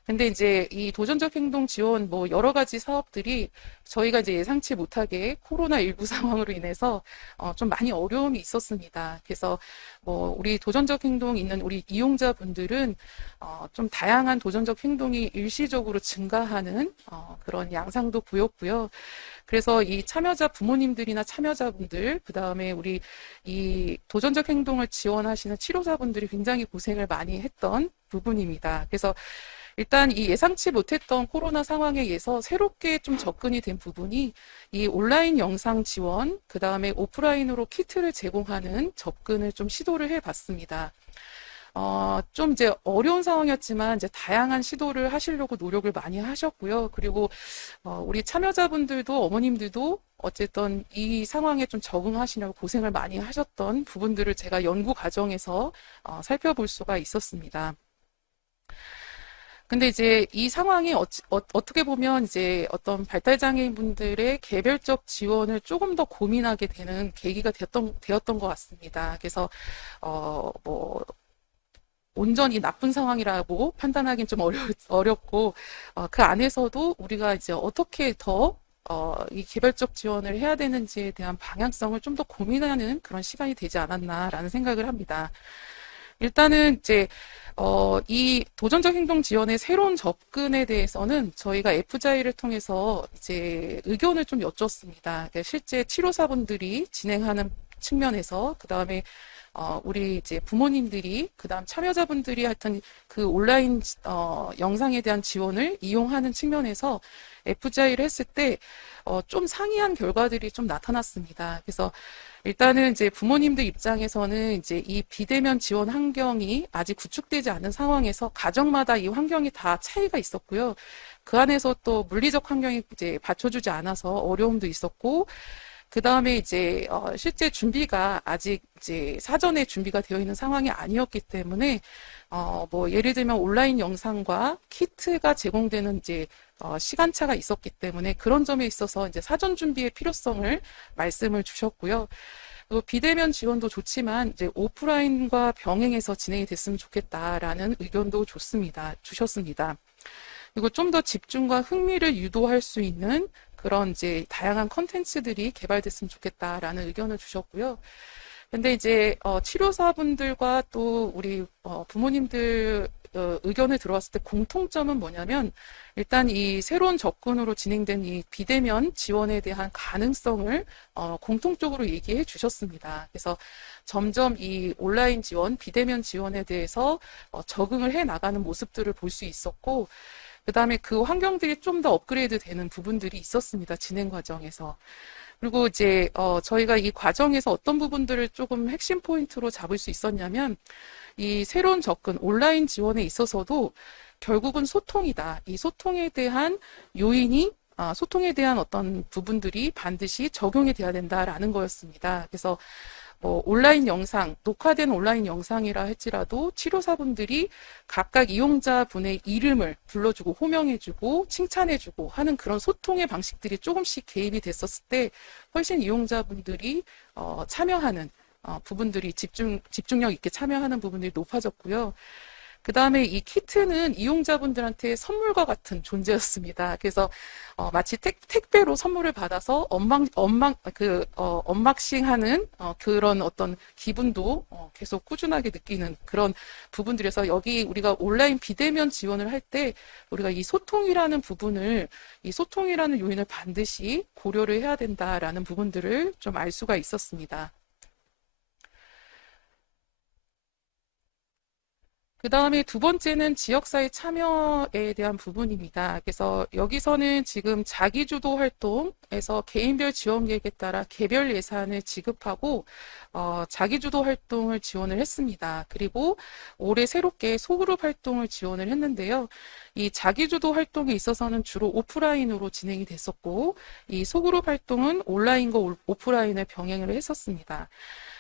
근데 이제 이 도전적 행동 지원 뭐 여러 가지 사업들이 저희가 이제 예상치 못하게 코로나19 상황으로 인해서 좀 많이 어려움이 있었습니다. 그래서 뭐 우리 도전적 행동 있는 우리 이용자분들은 좀 다양한 도전적 행동이 일시적으로 증가하는 그런 양상도 보였고요. 그래서 이 참여자 부모님들이나 참여자분들, 그 다음에 우리 이 도전적 행동을 지원하시는 치료자분들이 굉장히 고생을 많이 했던 부분입니다. 그래서 일단 이 예상치 못했던 코로나 상황에 의해서 새롭게 좀 접근이 된 부분이 이 온라인 영상 지원, 그 다음에 오프라인으로 키트를 제공하는 접근을 좀 시도를 해봤습니다. 좀 이제 어려운 상황이었지만 이제 다양한 시도를 하시려고 노력을 많이 하셨고요. 그리고 우리 참여자분들도 어머님들도 어쨌든 이 상황에 좀 적응하시려고 고생을 많이 하셨던 부분들을 제가 연구 과정에서 살펴볼 수가 있었습니다. 근데 이제 이 상황이 어떻게 보면 이제 어떤 발달장애인 분들의 개별적 지원을 조금 더 고민하게 되는 계기가 되었던 것 같습니다. 그래서, 뭐, 온전히 나쁜 상황이라고 판단하기는 좀 어렵고, 그 안에서도 우리가 이제 어떻게 더 이 개별적 지원을 해야 되는지에 대한 방향성을 좀 더 고민하는 그런 시간이 되지 않았나라는 생각을 합니다. 일단은 이제 이 도전적 행동 지원의 새로운 접근에 대해서는 저희가 F자일을 통해서 이제 의견을 좀 여쭙습니다. 그러니까 실제 치료사분들이 진행하는 측면에서 그 다음에 우리 이제 부모님들이 그다음 참여자분들이 하여튼 그 온라인 영상에 대한 지원을 이용하는 측면에서 F자일을 했을 때 좀 상이한 결과들이 좀 나타났습니다. 그래서 일단은 이제 부모님들 입장에서는 이제 이 비대면 지원 환경이 아직 구축되지 않은 상황에서 가정마다 이 환경이 다 차이가 있었고요. 그 안에서 또 물리적 환경이 이제 받쳐주지 않아서 어려움도 있었고, 그 다음에 이제 실제 준비가 아직 이제 사전에 준비가 되어 있는 상황이 아니었기 때문에 뭐 예를 들면 온라인 영상과 키트가 제공되는 이제 시간차가 있었기 때문에 그런 점에 있어서 이제 사전 준비의 필요성을 말씀을 주셨고요. 또 비대면 지원도 좋지만 이제 오프라인과 병행해서 진행이 됐으면 좋겠다라는 의견도 주셨습니다. 그리고 좀 더 집중과 흥미를 유도할 수 있는 그런 이제 다양한 컨텐츠들이 개발됐으면 좋겠다라는 의견을 주셨고요. 근데 이제 치료사분들과 또 우리 부모님들 의견을 들어봤을 때 공통점은 뭐냐면 일단 이 새로운 접근으로 진행된 이 비대면 지원에 대한 가능성을 공통적으로 얘기해 주셨습니다. 그래서 점점 이 온라인 지원, 비대면 지원에 대해서 적응을 해 나가는 모습들을 볼 수 있었고, 그 다음에 그 환경들이 좀 더 업그레이드 되는 부분들이 있었습니다. 진행 과정에서. 그리고 이제 저희가 이 과정에서 어떤 부분들을 조금 핵심 포인트로 잡을 수 있었냐면 이 새로운 접근, 온라인 지원에 있어서도 결국은 소통이다. 이 소통에 대한 요인이 소통에 대한 어떤 부분들이 반드시 적용이 돼야 된다라는 거였습니다. 그래서 온라인 영상, 녹화된 온라인 영상이라 할지라도 치료사분들이 각각 이용자분의 이름을 불러주고 호명해주고 칭찬해주고 하는 그런 소통의 방식들이 조금씩 개입이 됐었을 때 훨씬 이용자분들이 참여하는 부분들이 집중력 있게 참여하는 부분들이 높아졌고요. 그 다음에 이 키트는 이용자분들한테 선물과 같은 존재였습니다. 그래서 마치 택배로 선물을 받아서 언박싱하는 그런 어떤 기분도 계속 꾸준하게 느끼는 그런 부분들에서 여기 우리가 온라인 비대면 지원을 할 때 우리가 이 소통이라는 부분을, 이 소통이라는 요인을 반드시 고려를 해야 된다라는 부분들을 좀 알 수가 있었습니다. 그 다음에 두 번째는 지역사회 참여에 대한 부분입니다. 그래서 여기서는 지금 자기주도 활동에서 개인별 지원 계획에 따라 개별 예산을 지급하고 자기주도 활동을 지원을 했습니다. 그리고 올해 새롭게 소그룹 활동을 지원을 했는데요. 이 자기주도 활동에 있어서는 주로 오프라인으로 진행이 됐었고, 이 소그룹 활동은 온라인과 오프라인을 병행을 했었습니다.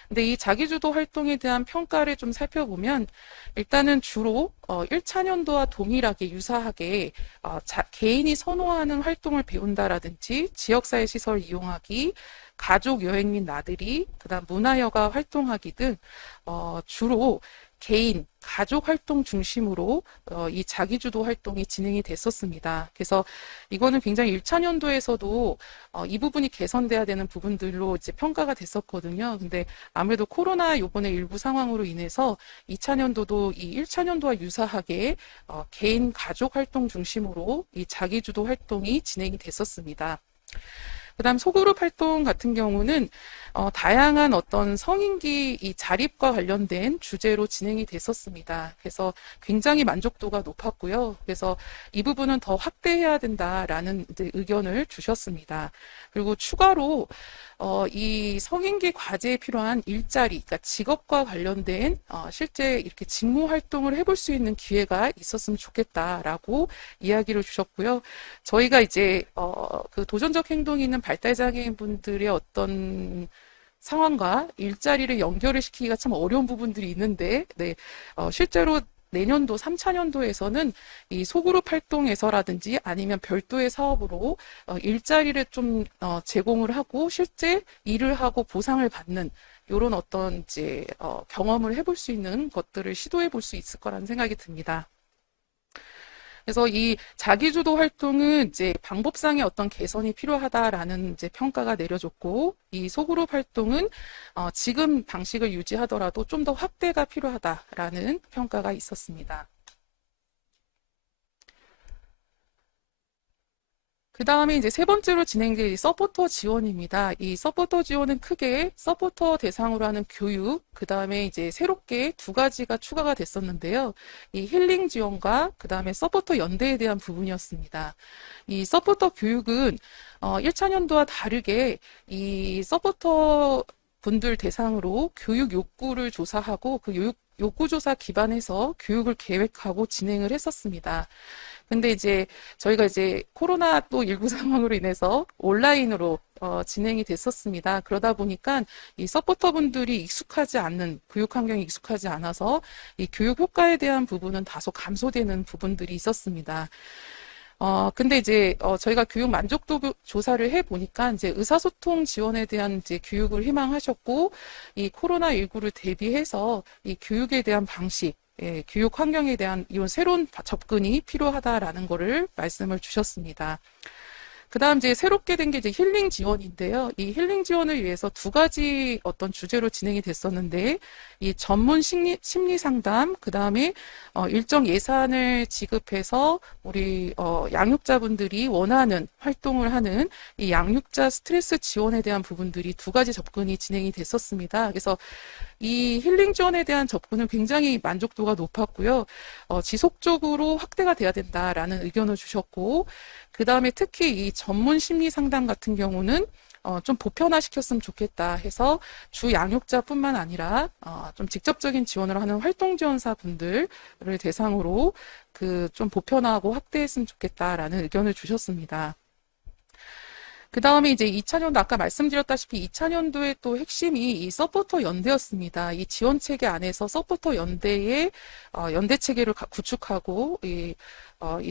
근데 이 자기주도 활동에 대한 평가를 좀 살펴보면 일단은 주로 1차년도와 동일하게 유사하게 개인이 선호하는 활동을 배운다라든지 지역사회 시설 이용하기, 가족 여행 및 나들이, 그다음 문화여가 활동하기 등 주로 개인, 가족 활동 중심으로 이 자기주도 활동이 진행이 됐었습니다. 그래서 이거는 굉장히 1차년도에서도 이 부분이 개선돼야 되는 부분들로 이제 평가가 됐었거든요. 근데 아무래도 코로나 요번에 일부 상황으로 인해서 2차년도도 이 1차년도와 유사하게 개인, 가족 활동 중심으로 이 자기주도 활동이 진행이 됐었습니다. 그다음 소그룹 활동 같은 경우는 다양한 어떤 성인기 이 자립과 관련된 주제로 진행이 됐었습니다. 그래서 굉장히 만족도가 높았고요. 그래서 이 부분은 더 확대해야 된다라는 이제 의견을 주셨습니다. 그리고 추가로 이 성인기 과제에 필요한 일자리, 그러니까 직업과 관련된 실제 이렇게 직무 활동을 해볼 수 있는 기회가 있었으면 좋겠다라고 이야기를 주셨고요. 저희가 이제 그 도전적 행동이 있는 발달장애인 분들의 어떤 상황과 일자리를 연결을 시키기가 참 어려운 부분들이 있는데, 네, 실제로 내년도 3차년도에서는 이 소그룹 활동에서라든지 아니면 별도의 사업으로 일자리를 좀 제공을 하고 실제 일을 하고 보상을 받는 이런 어떤 이제 경험을 해볼 수 있는 것들을 시도해 볼 수 있을 거라는 생각이 듭니다. 그래서 이 자기주도 활동은 이제 방법상의 어떤 개선이 필요하다라는 이제 평가가 내려졌고, 이 소그룹 활동은 지금 방식을 유지하더라도 좀 더 확대가 필요하다라는 평가가 있었습니다. 그 다음에 이제 세 번째로 진행될 이 서포터 지원입니다. 이 서포터 지원은 크게 서포터 대상으로 하는 교육, 그 다음에 이제 새롭게 두 가지가 추가가 됐었는데요. 이 힐링 지원과 그 다음에 서포터 연대에 대한 부분이었습니다. 이 서포터 교육은 1차년도와 다르게 이 서포터 분들 대상으로 교육 욕구를 조사하고 그 욕구 조사 기반에서 교육을 계획하고 진행을 했었습니다. 근데 이제 저희가 이제 코로나 또 19 상황으로 인해서 온라인으로 진행이 됐었습니다. 그러다 보니까 이 서포터 분들이 익숙하지 않는 교육 환경이 익숙하지 않아서 이 교육 효과에 대한 부분은 다소 감소되는 부분들이 있었습니다. 근데 이제 저희가 교육 만족도 조사를 해 보니까 이제 의사소통 지원에 대한 이제 교육을 희망하셨고, 이 코로나19를 대비해서 이 교육에 대한 방식, 예, 교육 환경에 대한 이런 새로운 접근이 필요하다라는 거를 말씀을 주셨습니다. 그 다음 이제 새롭게 된 게 이제 힐링 지원인데요. 이 힐링 지원을 위해서 두 가지 어떤 주제로 진행이 됐었는데, 이 전문 심리 상담, 그 다음에 일정 예산을 지급해서 우리 양육자분들이 원하는 활동을 하는 이 양육자 스트레스 지원에 대한 부분들이 두 가지 접근이 진행이 됐었습니다. 그래서 이 힐링 지원에 대한 접근은 굉장히 만족도가 높았고요. 지속적으로 확대가 돼야 된다라는 의견을 주셨고, 그 다음에 특히 이 전문 심리 상담 같은 경우는 좀 보편화시켰으면 좋겠다 해서 주 양육자뿐만 아니라 좀 직접적인 지원을 하는 활동 지원사 분들을 대상으로 그 좀 보편화하고 확대했으면 좋겠다라는 의견을 주셨습니다. 그 다음에 이제 2차년도 아까 말씀드렸다시피 2차년도의 또 핵심이 이 서포터 연대였습니다. 이 지원 체계 안에서 서포터 연대의 연대 체계를 구축하고 이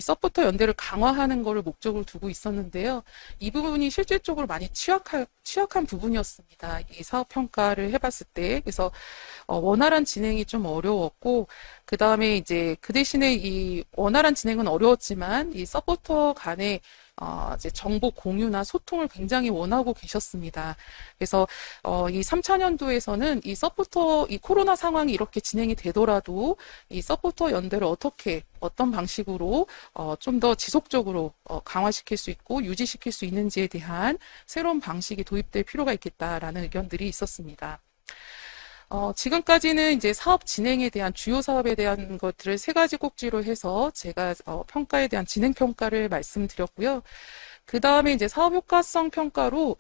서포터 연대를 강화하는 것을 목적으로 두고 있었는데요. 이 부분이 실질적으로 많이 취약한 부분이었습니다. 이 사업 평가를 해봤을 때. 그래서 원활한 진행이 좀 어려웠고, 그 다음에 이제 그 대신에 이 원활한 진행은 어려웠지만 이 서포터 간의 이제 정보 공유나 소통을 굉장히 원하고 계셨습니다. 그래서 이 3차년도에서는 이 서포터, 이 코로나 상황이 이렇게 진행이 되더라도 이 서포터 연대를 어떤 방식으로 좀 더 지속적으로 강화시킬 수 있고 유지시킬 수 있는지에 대한 새로운 방식이 도입될 필요가 있겠다라는 의견들이 있었습니다. 지금까지는 이제 사업 진행에 대한 주요 사업에 대한 것들을 세 가지 꼭지로 해서 제가 평가에 대한 진행 평가를 말씀드렸고요. 그 다음에 이제 사업 효과성 평가로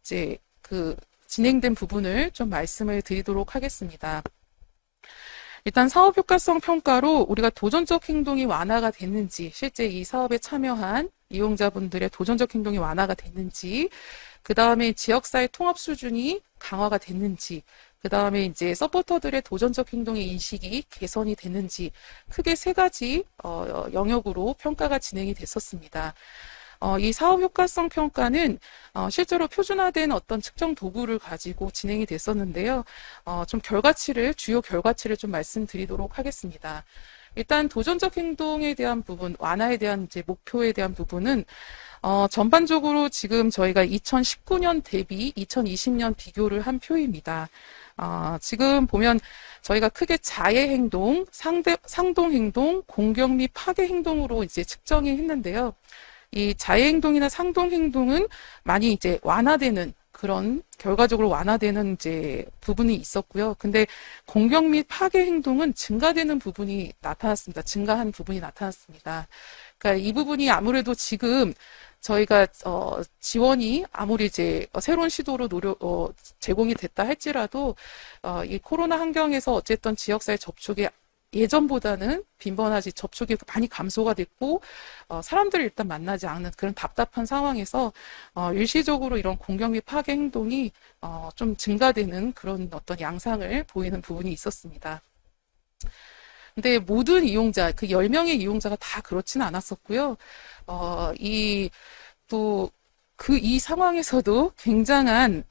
이제 그 진행된 부분을 좀 말씀을 드리도록 하겠습니다. 일단 사업 효과성 평가로 우리가 도전적 행동이 완화가 됐는지, 실제 이 사업에 참여한 이용자분들의 도전적 행동이 완화가 됐는지, 그 다음에 지역사회 통합 수준이 강화가 됐는지, 그 다음에 이제 서포터들의 도전적 행동의 인식이 개선이 됐는지, 크게 세 가지 영역으로 평가가 진행이 됐었습니다. 이 사업 효과성 평가는 실제로 표준화된 어떤 측정 도구를 가지고 진행이 됐었는데요. 좀 주요 결과치를 좀 말씀드리도록 하겠습니다. 일단 도전적 행동에 대한 부분, 완화에 대한 이제 목표에 대한 부분은 전반적으로 지금 저희가 2019년 대비 2020년 비교를 한 표입니다. 지금 보면 저희가 크게 자해 행동, 상동 행동, 공격 및 파괴 행동으로 이제 측정이 했는데요. 이 자해 행동이나 상동 행동은 많이 이제 완화되는 그런 결과적으로 완화되는 이제 부분이 있었고요. 근데 공격 및 파괴 행동은 증가되는 부분이 나타났습니다. 증가한 부분이 나타났습니다. 그러니까 이 부분이 아무래도 지금 저희가 지원이 아무리 이제 새로운 시도로 제공이 됐다 할지라도 이 코로나 환경에서 어쨌든 지역사회 접촉이 예전보다는 빈번하지 접촉이 많이 감소가 됐고 사람들을 일단 만나지 않는 그런 답답한 상황에서 일시적으로 이런 공격 및 파괴 행동이 좀 증가되는 그런 어떤 양상을 보이는 부분이 있었습니다. 근데 모든 이용자, 그 10명의 이용자가 다 그렇지는 않았었고요. 이 상황에서도 굉장한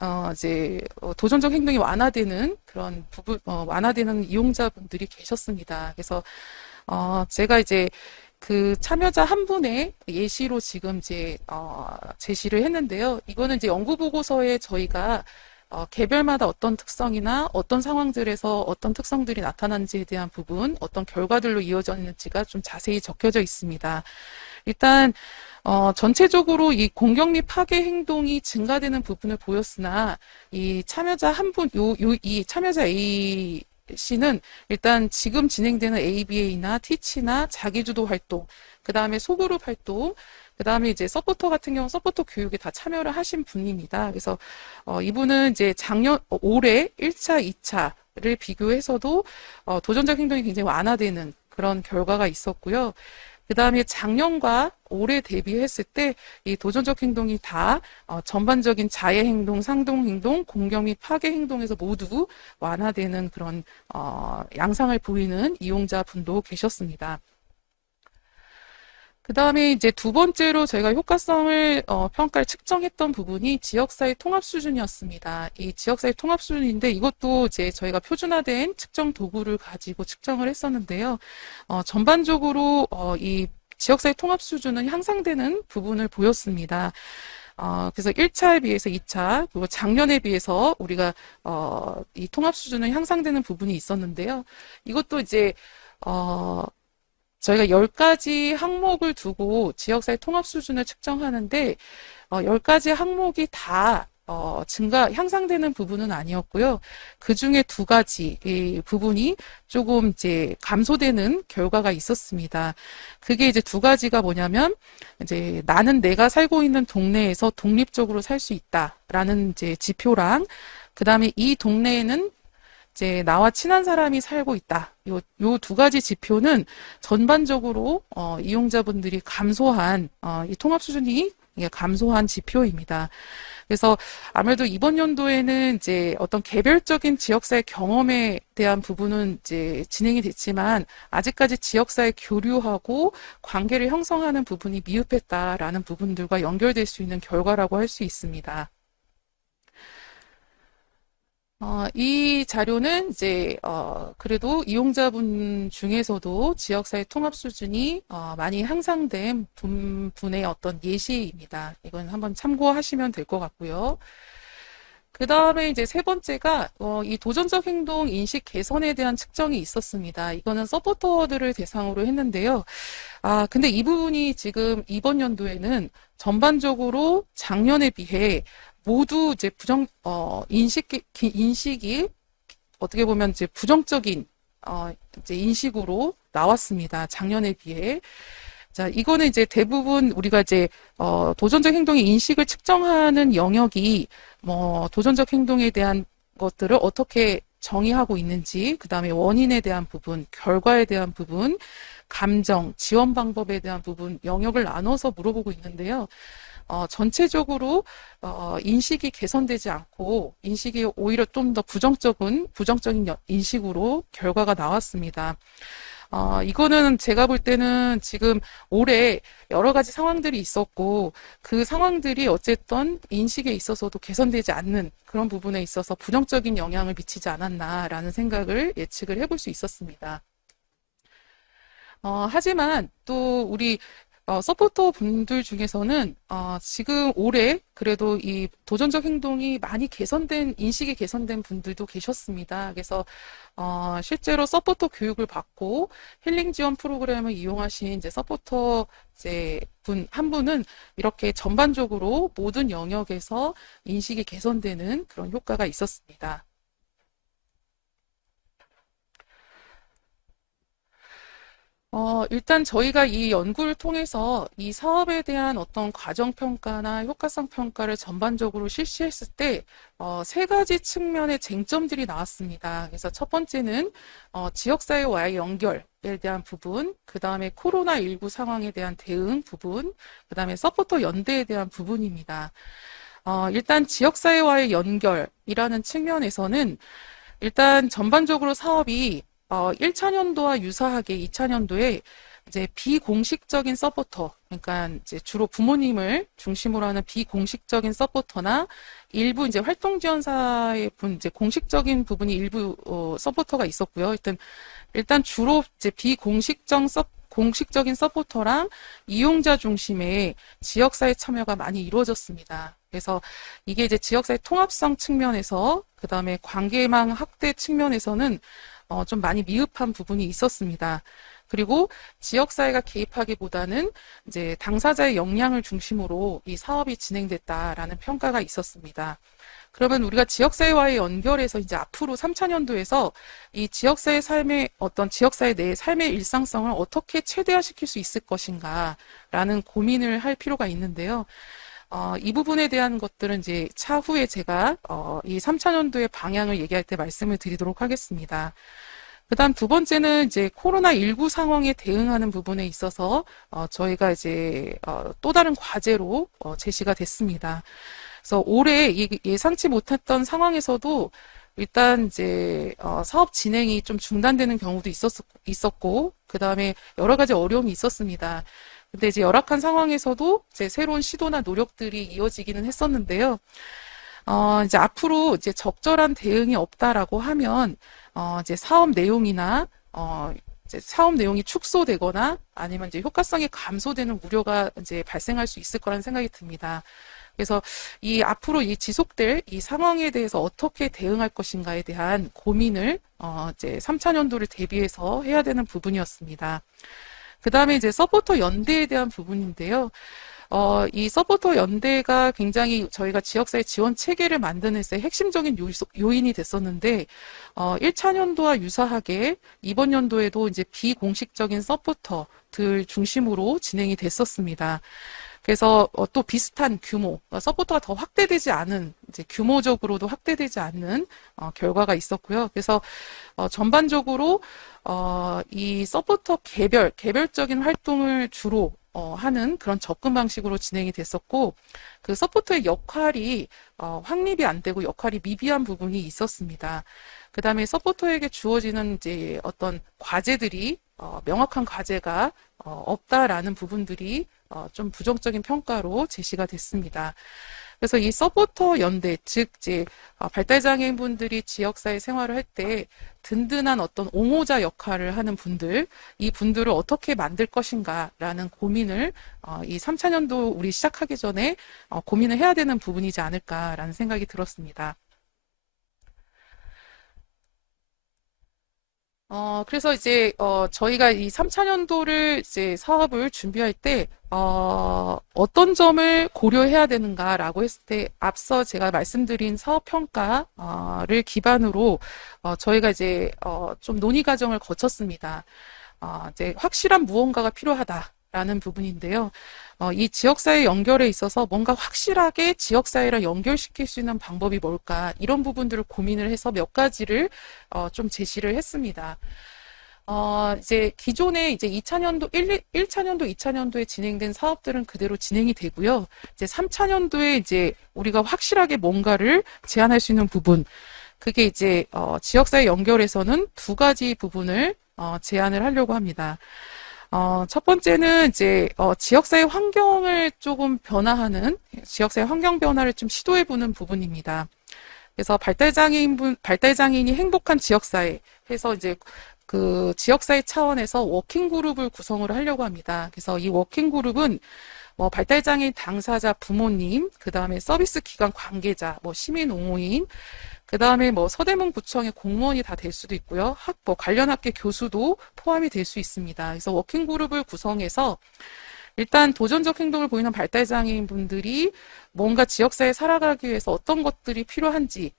도전적 행동이 완화되는 그런 부분, 완화되는 이용자분들이 계셨습니다. 그래서 제가 이제 그 참여자 한 분의 예시로 지금 이제 제시를 했는데요. 이거는 이제 연구 보고서에 저희가 개별마다 어떤 특성이나 어떤 상황들에서 어떤 특성들이 나타난지에 대한 부분, 어떤 결과들로 이어져 있는지가 좀 자세히 적혀져 있습니다. 일단 전체적으로 이 공격 및 파괴 행동이 증가되는 부분을 보였으나 이 참여자 한 분, 이 참여자 A 씨는 일단 지금 진행되는 ABA나 티치나 자기주도 활동, 그 다음에 소그룹 활동, 그 다음에 이제 서포터 같은 경우 서포터 교육에 다 참여를 하신 분입니다. 그래서 이분은 이제 올해 1차, 2차를 비교해서도 도전적 행동이 굉장히 완화되는 그런 결과가 있었고요. 그 다음에 작년과 올해 대비했을 때 이 도전적 행동이 다 전반적인 자해 행동, 상동 행동, 공격 및 파괴 행동에서 모두 완화되는 그런 양상을 보이는 이용자분도 계셨습니다. 그 다음에 이제 두 번째로 저희가 효과성을 평가를 측정했던 부분이 지역사회 통합 수준이었습니다. 이 지역사회 통합 수준인데 이것도 이제 저희가 표준화된 측정 도구를 가지고 측정을 했었는데요. 전반적으로 이 지역사회 통합 수준은 향상되는 부분을 보였습니다. 그래서 1차에 비해서 2차, 그리고 작년에 비해서 우리가 이 통합 수준은 향상되는 부분이 있었는데요. 이것도 이제 저희가 10가지 항목을 두고 지역사회 통합 수준을 측정하는데 10가지 항목이 다 향상되는 부분은 아니었고요. 그 중에 2가지 이 부분이 조금 이제 감소되는 결과가 있었습니다. 그게 이제 2가지가 뭐냐면 이제 나는 내가 살고 있는 동네에서 독립적으로 살 수 있다라는 이제 지표랑 그 다음에 이 동네에는 이제 나와 친한 사람이 살고 있다. 요 2가지 지표는 전반적으로 이용자분들이 감소한 이 통합 수준이 감소한 지표입니다. 그래서 아무래도 이번 연도에는 이제 어떤 개별적인 지역사회 경험에 대한 부분은 이제 진행이 됐지만 아직까지 지역사회 교류하고 관계를 형성하는 부분이 미흡했다라는 부분들과 연결될 수 있는 결과라고 할 수 있습니다. 이 자료는 이제 그래도 이용자분 중에서도 지역사회 통합 수준이 많이 향상된 분의 어떤 예시입니다. 이건 한번 참고하시면 될 것 같고요. 그 다음에 이제 세 번째가 이 도전적 행동 인식 개선에 대한 측정이 있었습니다. 이거는 서포터들을 대상으로 했는데요. 근데 이 부분이 지금 이번 연도에는 전반적으로 작년에 비해 모두 이제 인식이 어떻게 보면 이제 부정적인 이제 인식으로 나왔습니다. 작년에 비해. 자, 이거는 이제 대부분 우리가 이제 도전적 행동의 인식을 측정하는 영역이 도전적 행동에 대한 것들을 어떻게 정의하고 있는지, 그 다음에 원인에 대한 부분, 결과에 대한 부분, 감정, 지원 방법에 대한 부분 영역을 나눠서 물어보고 있는데요. 전체적으로 인식이 개선되지 않고 인식이 오히려 좀 더 부정적인 인식으로 결과가 나왔습니다. 이거는 제가 볼 때는 지금 올해 여러 가지 상황들이 있었고 그 상황들이 어쨌든 인식에 있어서도 개선되지 않는 그런 부분에 있어서 부정적인 영향을 미치지 않았나라는 생각을 예측을 해볼 수 있었습니다. 하지만 또 우리 서포터 분들 중에서는 지금 올해 그래도 이 도전적 행동이 많이 개선된, 인식이 개선된 분들도 계셨습니다. 그래서 실제로 서포터 교육을 받고 힐링 지원 프로그램을 이용하신 이제 서포터 이제 한 분은 이렇게 전반적으로 모든 영역에서 인식이 개선되는 그런 효과가 있었습니다. 일단 저희가 이 연구를 통해서 이 사업에 대한 어떤 과정평가나 효과성 평가를 전반적으로 실시했을 때, 세 가지 측면의 쟁점들이 나왔습니다. 그래서 첫 번째는, 지역사회와의 연결에 대한 부분, 그 다음에 코로나19 상황에 대한 대응 부분, 그 다음에 서포터 연대에 대한 부분입니다. 일단 지역사회와의 연결이라는 측면에서는 일단 전반적으로 사업이 1차 년도와 유사하게 2차 년도에 이제 비공식적인 서포터, 그러니까 이제 주로 부모님을 중심으로 하는 비공식적인 서포터나 일부 이제 활동 지원사의 이제 공식적인 부분이 일부 서포터가 있었고요. 일단 주로 이제 공식적인 서포터랑 이용자 중심의 지역사회 참여가 많이 이루어졌습니다. 그래서 이게 이제 지역사회 통합성 측면에서, 그 다음에 관계망 확대 측면에서는 좀 많이 미흡한 부분이 있었습니다. 그리고 지역사회가 개입하기보다는 이제 당사자의 역량을 중심으로 이 사업이 진행됐다라는 평가가 있었습니다. 그러면 우리가 지역사회와의 연결해서 이제 앞으로 3차 년도에서 이 지역사회 지역사회 내의 삶의 일상성을 어떻게 최대화시킬 수 있을 것인가라는 고민을 할 필요가 있는데요. 이 부분에 대한 것들은 이제 차후에 제가 이 3차 년도의 방향을 얘기할 때 말씀을 드리도록 하겠습니다. 그다음 두 번째는 이제 코로나19 상황에 대응하는 부분에 있어서 저희가 이제 또 다른 과제로 제시가 됐습니다. 그래서 올해 예상치 못했던 상황에서도 일단 이제 사업 진행이 좀 중단되는 경우도 있었고, 그 다음에 여러 가지 어려움이 있었습니다. 근데 이제 열악한 상황에서도 이제 새로운 시도나 노력들이 이어지기는 했었는데요. 이제 앞으로 이제 적절한 대응이 없다라고 하면, 이제 사업 내용이나, 이제 사업 내용이 축소되거나 아니면 이제 효과성이 감소되는 우려가 이제 발생할 수 있을 거라는 생각이 듭니다. 그래서 앞으로 지속될 이 상황에 대해서 어떻게 대응할 것인가에 대한 고민을, 이제 3차 년도를 대비해서 해야 되는 부분이었습니다. 그 다음에 이제 서포터 연대에 대한 부분인데요. 이 서포터 연대가 굉장히 저희가 지역사회 지원 체계를 만드는 데 핵심적인 요인이 됐었는데, 1차 년도와 유사하게 이번 연도에도 이제 비공식적인 서포터들 중심으로 진행이 됐었습니다. 그래서 또 비슷한 규모, 서포터가 더 확대되지 않은, 이제 규모적으로도 확대되지 않는 결과가 있었고요. 그래서 전반적으로 이 서포터 개별적인 활동을 주로 하는 그런 접근 방식으로 진행이 됐었고, 그 서포터의 역할이 확립이 안 되고 역할이 미비한 부분이 있었습니다. 그 다음에 서포터에게 주어지는 이제 어떤 과제들이 명확한 과제가 없다라는 부분들이 좀 부정적인 평가로 제시가 됐습니다. 그래서 이 서포터 연대, 즉 이제 발달장애인분들이 지역사회 생활을 할 때 든든한 어떤 옹호자 역할을 하는 분들, 이 분들을 어떻게 만들 것인가라는 고민을 이 3차 년도 우리 시작하기 전에 고민을 해야 되는 부분이지 않을까라는 생각이 들었습니다. 그래서 이제, 저희가 이 3차 년도를 이제 사업을 준비할 때, 어떤 점을 고려해야 되는가라고 했을 때, 앞서 제가 말씀드린 사업평가를 기반으로, 저희가 이제, 좀 논의 과정을 거쳤습니다. 이제 확실한 무언가가 필요하다라는 부분인데요. 이 지역사회 연결에 있어서 뭔가 확실하게 지역사회랑 연결시킬 수 있는 방법이 뭘까, 이런 부분들을 고민을 해서 몇 가지를 좀 제시를 했습니다. 이제 기존에 이제 1차 년도, 2차 년도에 진행된 사업들은 그대로 진행이 되고요. 이제 3차 년도에 이제 우리가 확실하게 뭔가를 제안할 수 있는 부분, 그게 이제 지역사회 연결에서는 두 가지 부분을 제안을 하려고 합니다. 첫 번째는 이제 지역사회 환경을 조금 변화하는, 지역사회 환경 변화를 좀 시도해보는 부분입니다. 그래서 발달장애인이 행복한 지역사회 해서 이제 그 지역사회 차원에서 워킹 그룹을 구성을 하려고 합니다. 그래서 이 워킹 그룹은 발달장애인 당사자 부모님, 그 다음에 서비스 기관 관계자, 시민 옹호인, 그 다음에 서대문 구청의 공무원이 다 될 수도 있고요. 관련 학계 교수도 포함이 될 수 있습니다. 그래서 워킹 그룹을 구성해서 일단 도전적 행동을 보이는 발달장애인 분들이 뭔가 지역사회에 살아가기 위해서 어떤 것들이 필요한지,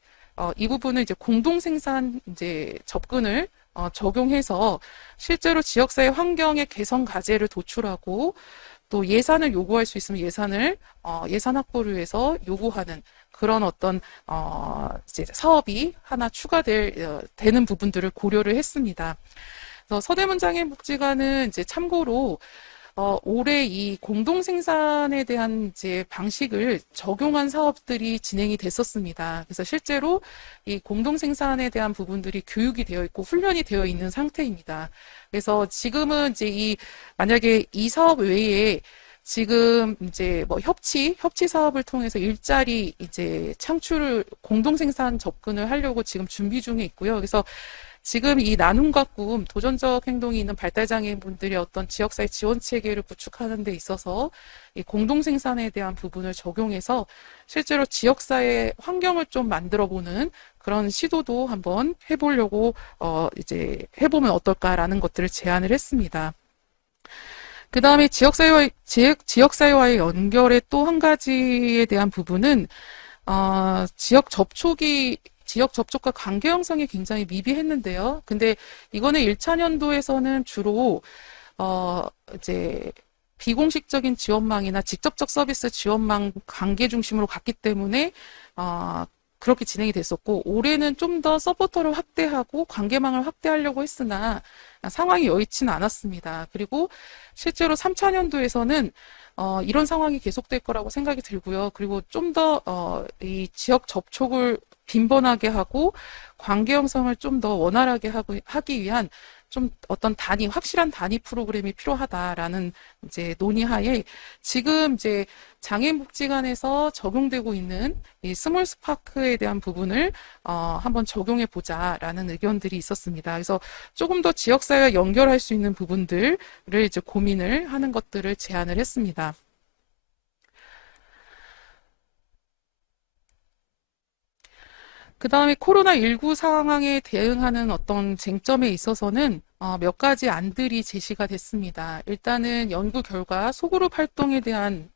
이 부분은 이제 공동생산 이제 접근을 적용해서 실제로 지역사회 환경의 개선 과제를 도출하고 또 예산을 요구할 수 있으면 예산 확보를 위해서 요구하는 그런 어떤 이제 사업이 하나 되는 부분들을 고려를 했습니다. 그래서 서대문 장애인복지관은 이제 참고로 올해 이 공동생산에 대한 이제 방식을 적용한 사업들이 진행이 됐었습니다. 그래서 실제로 이 공동생산에 대한 부분들이 교육이 되어 있고 훈련이 되어 있는 상태입니다. 그래서 지금은 이제 만약에 이 사업 외에 지금 이제 협치 사업을 통해서 일자리 이제 창출을 공동생산 접근을 하려고 지금 준비 중에 있고요. 그래서 지금 이 나눔과 꿈, 도전적 행동이 있는 발달장애인 분들의 어떤 지역사회 지원 체계를 구축하는 데 있어서 이 공동생산에 대한 부분을 적용해서 실제로 지역사회 환경을 좀 만들어보는 그런 시도도 한번 해보려고 이제 해보면 어떨까라는 것들을 제안을 했습니다. 그 다음에 지역사회와의 연결의 또 한 가지에 대한 부분은 지역 접촉과 관계 형성이 굉장히 미비했는데요. 근데 이거는 1차 년도에서는 주로 이제 비공식적인 지원망이나 직접적 서비스 지원망 관계 중심으로 갔기 때문에 그렇게 진행이 됐었고, 올해는 좀 더 서포터를 확대하고 관계망을 확대하려고 했으나 상황이 여의치는 않았습니다. 그리고 실제로 3차 년도에서는 이런 상황이 계속될 거라고 생각이 들고요. 그리고 좀 더 이 지역 접촉을 빈번하게 하고 관계 형성을 좀 더 원활하게 하기 위한 좀 어떤 확실한 단위 프로그램이 필요하다라는 이제 논의하에 지금 이제 장애인복지관에서 적용되고 있는 이 스몰 스파크에 대한 부분을 한번 적용해 보자라는 의견들이 있었습니다. 그래서 조금 더 지역사회와 연결할 수 있는 부분들을 이제 고민을 하는 것들을 제안을 했습니다. 그 다음에 코로나19 상황에 대응하는 어떤 쟁점에 있어서는 몇 가지 안들이 제시가 됐습니다. 일단은 연구 결과 소그룹 활동에 대한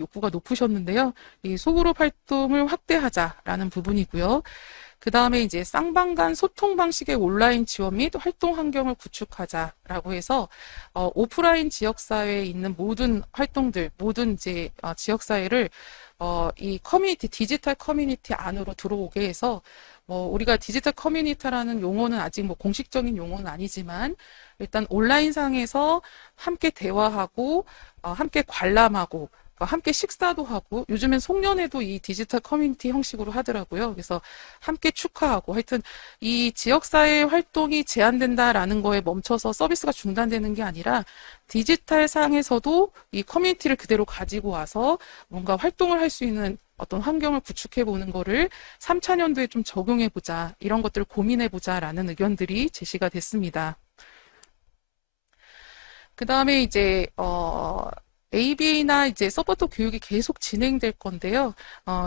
욕구가 높으셨는데요. 이 소그룹 활동을 확대하자라는 부분이고요. 그 다음에 이제 쌍방 간 소통 방식의 온라인 지원 및 활동 환경을 구축하자라고 해서 오프라인 지역사회에 있는 모든 활동들, 모든 이제 지역사회를 이 디지털 커뮤니티 안으로 들어오게 해서 우리가 디지털 커뮤니티라는 용어는 아직 공식적인 용어는 아니지만 일단 온라인상에서 함께 대화하고 함께 관람하고 함께 식사도 하고 요즘엔 송년회도 이 디지털 커뮤니티 형식으로 하더라고요. 그래서 함께 축하하고 하여튼 이 지역사회 활동이 제한된다라는 거에 멈춰서 서비스가 중단되는 게 아니라 디지털 상에서도 이 커뮤니티를 그대로 가지고 와서 뭔가 활동을 할 수 있는 어떤 환경을 구축해 보는 거를 3차 년도에 좀 적용해 보자, 이런 것들을 고민해 보자라는 의견들이 제시가 됐습니다. 그 다음에 이제 ABA나 이제 서포터 교육이 계속 진행될 건데요.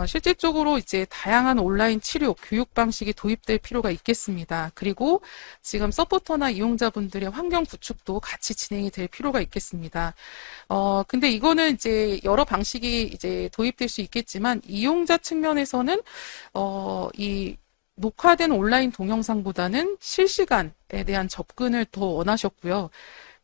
실질적으로 이제 다양한 온라인 치료, 교육 방식이 도입될 필요가 있겠습니다. 그리고 지금 서포터나 이용자분들의 환경 구축도 같이 진행이 될 필요가 있겠습니다. 근데 이거는 이제 여러 방식이 이제 도입될 수 있겠지만 이용자 측면에서는 이 녹화된 온라인 동영상보다는 실시간에 대한 접근을 더 원하셨고요.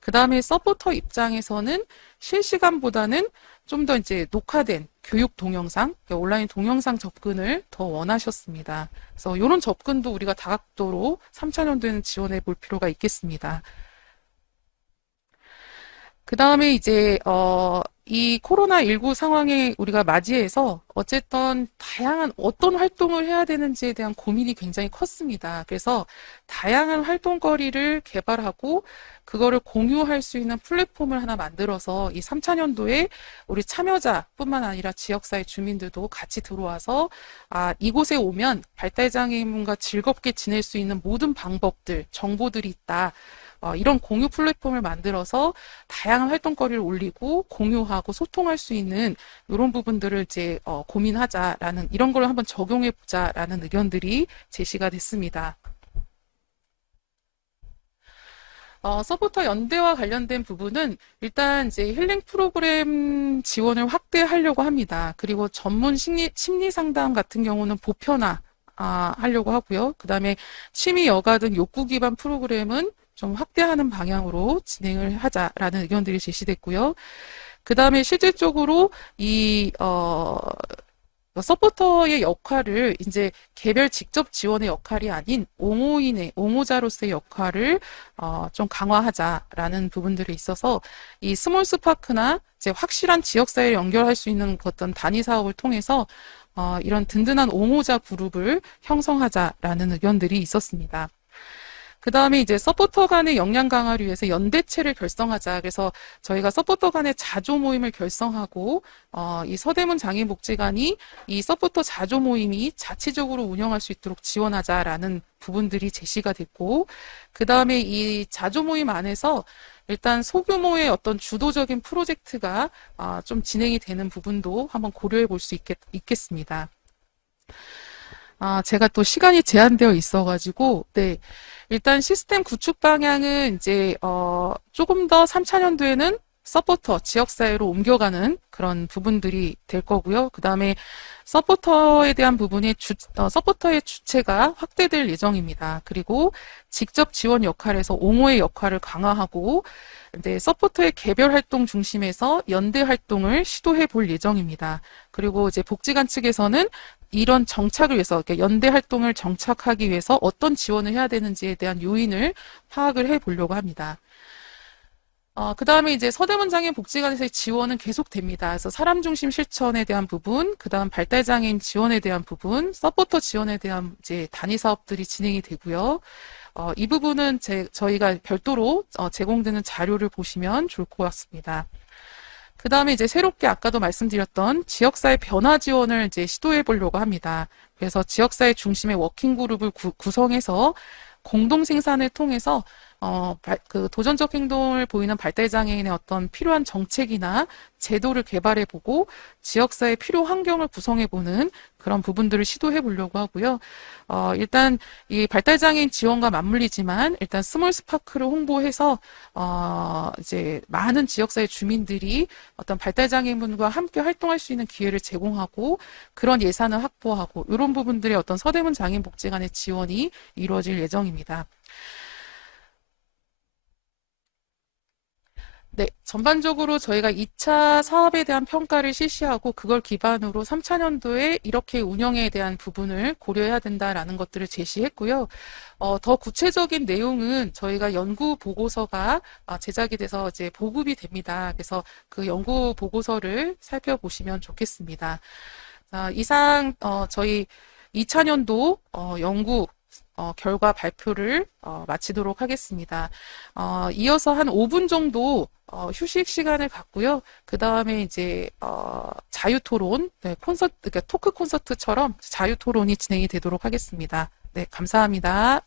그 다음에 서포터 입장에서는 실시간보다는 좀 더 이제 녹화된 교육 동영상, 온라인 동영상 접근을 더 원하셨습니다. 그래서 이런 접근도 우리가 다각도로 3차 년도에는 지원해 볼 필요가 있겠습니다. 그 다음에 이제 이 코로나19 상황에 우리가 맞이해서 어쨌든 다양한 어떤 활동을 해야 되는지에 대한 고민이 굉장히 컸습니다. 그래서 다양한 활동거리를 개발하고 그거를 공유할 수 있는 플랫폼을 하나 만들어서 이 3차년도에 우리 참여자뿐만 아니라 지역사회 주민들도 같이 들어와서 이곳에 오면 발달장애인분과 즐겁게 지낼 수 있는 모든 방법들, 정보들이 있다. 이런 공유 플랫폼을 만들어서 다양한 활동거리를 올리고 공유하고 소통할 수 있는 이런 부분들을 이제 고민하자라는 이런 걸 한번 적용해 보자라는 의견들이 제시가 됐습니다. 서포터 연대와 관련된 부분은 일단 이제 힐링 프로그램 지원을 확대하려고 합니다. 그리고 전문 심리 상담 같은 경우는 보편화 하려고 하고요. 그 다음에 취미 여가 등 욕구 기반 프로그램은 좀 확대하는 방향으로 진행을 하자라는 의견들이 제시됐고요. 그 다음에 실질적으로 서포터의 역할을 이제 개별 직접 지원의 역할이 아닌 옹호자로서의 역할을 좀 강화하자라는 부분들이 있어서 이 스몰 스파크나 이제 확실한 지역사회를 연결할 수 있는 어떤 단위 사업을 통해서 이런 든든한 옹호자 그룹을 형성하자라는 의견들이 있었습니다. 그 다음에 이제 서포터 간의 역량 강화를 위해서 연대체를 결성하자. 그래서 저희가 서포터 간의 자조 모임을 결성하고 이 서대문 장애복지관이 이 서포터 자조 모임이 자체적으로 운영할 수 있도록 지원하자라는 부분들이 제시가 됐고, 그 다음에 이 자조 모임 안에서 일단 소규모의 어떤 주도적인 프로젝트가 좀 진행이 되는 부분도 한번 고려해 볼 수 있겠습니다. 제가 또 시간이 제한되어 있어가지고, 네. 일단 시스템 구축 방향은 이제, 조금 더 3차년도에는 서포터, 지역사회로 옮겨가는 그런 부분들이 될 거고요. 그 다음에 서포터에 대한 부분이 서포터의 주체가 확대될 예정입니다. 그리고 직접 지원 역할에서 옹호의 역할을 강화하고, 이제 서포터의 개별 활동 중심에서 연대 활동을 시도해 볼 예정입니다. 그리고 이제 복지관 측에서는 이런 정착을 위해서, 그러니까 연대 활동을 정착하기 위해서 어떤 지원을 해야 되는지에 대한 요인을 파악을 해 보려고 합니다. 그 다음에 이제 서대문 장애복지관에서의 지원은 계속됩니다. 그래서 사람 중심 실천에 대한 부분, 그 다음 발달장애인 지원에 대한 부분, 서포터 지원에 대한 이제 단위 사업들이 진행이 되고요. 이 부분은 저희가 별도로 제공되는 자료를 보시면 좋을 것 같습니다. 그 다음에 이제 새롭게 아까도 말씀드렸던 지역사회 변화 지원을 이제 시도해 보려고 합니다. 그래서 지역사회 중심의 워킹그룹을 구성해서 공동 생산을 통해서 그 도전적 행동을 보이는 발달장애인의 어떤 필요한 정책이나 제도를 개발해보고 지역사회 필요 환경을 구성해보는 그런 부분들을 시도해 보려고 하고요. 일단 이 발달장애인 지원과 맞물리지만 일단 스몰 스파크를 홍보해서 이제 많은 지역사회 주민들이 어떤 발달장애인분과 함께 활동할 수 있는 기회를 제공하고 그런 예산을 확보하고 이런 부분들의 어떤 서대문 장애인복지관의 지원이 이루어질 예정입니다. 네, 전반적으로 저희가 2차 사업에 대한 평가를 실시하고 그걸 기반으로 3차년도에 이렇게 운영에 대한 부분을 고려해야 된다라는 것들을 제시했고요. 더 구체적인 내용은 저희가 연구 보고서가 제작이 돼서 이제 보급이 됩니다. 그래서 그 연구 보고서를 살펴보시면 좋겠습니다. 이상 저희 2차년도 연구 결과 발표를 마치도록 하겠습니다. 이어서 한 5분 정도 휴식 시간을 갖고요. 그 다음에 이제 자유 토론, 네, 그러니까 토크 콘서트처럼 자유 토론이 진행이 되도록 하겠습니다. 네, 감사합니다.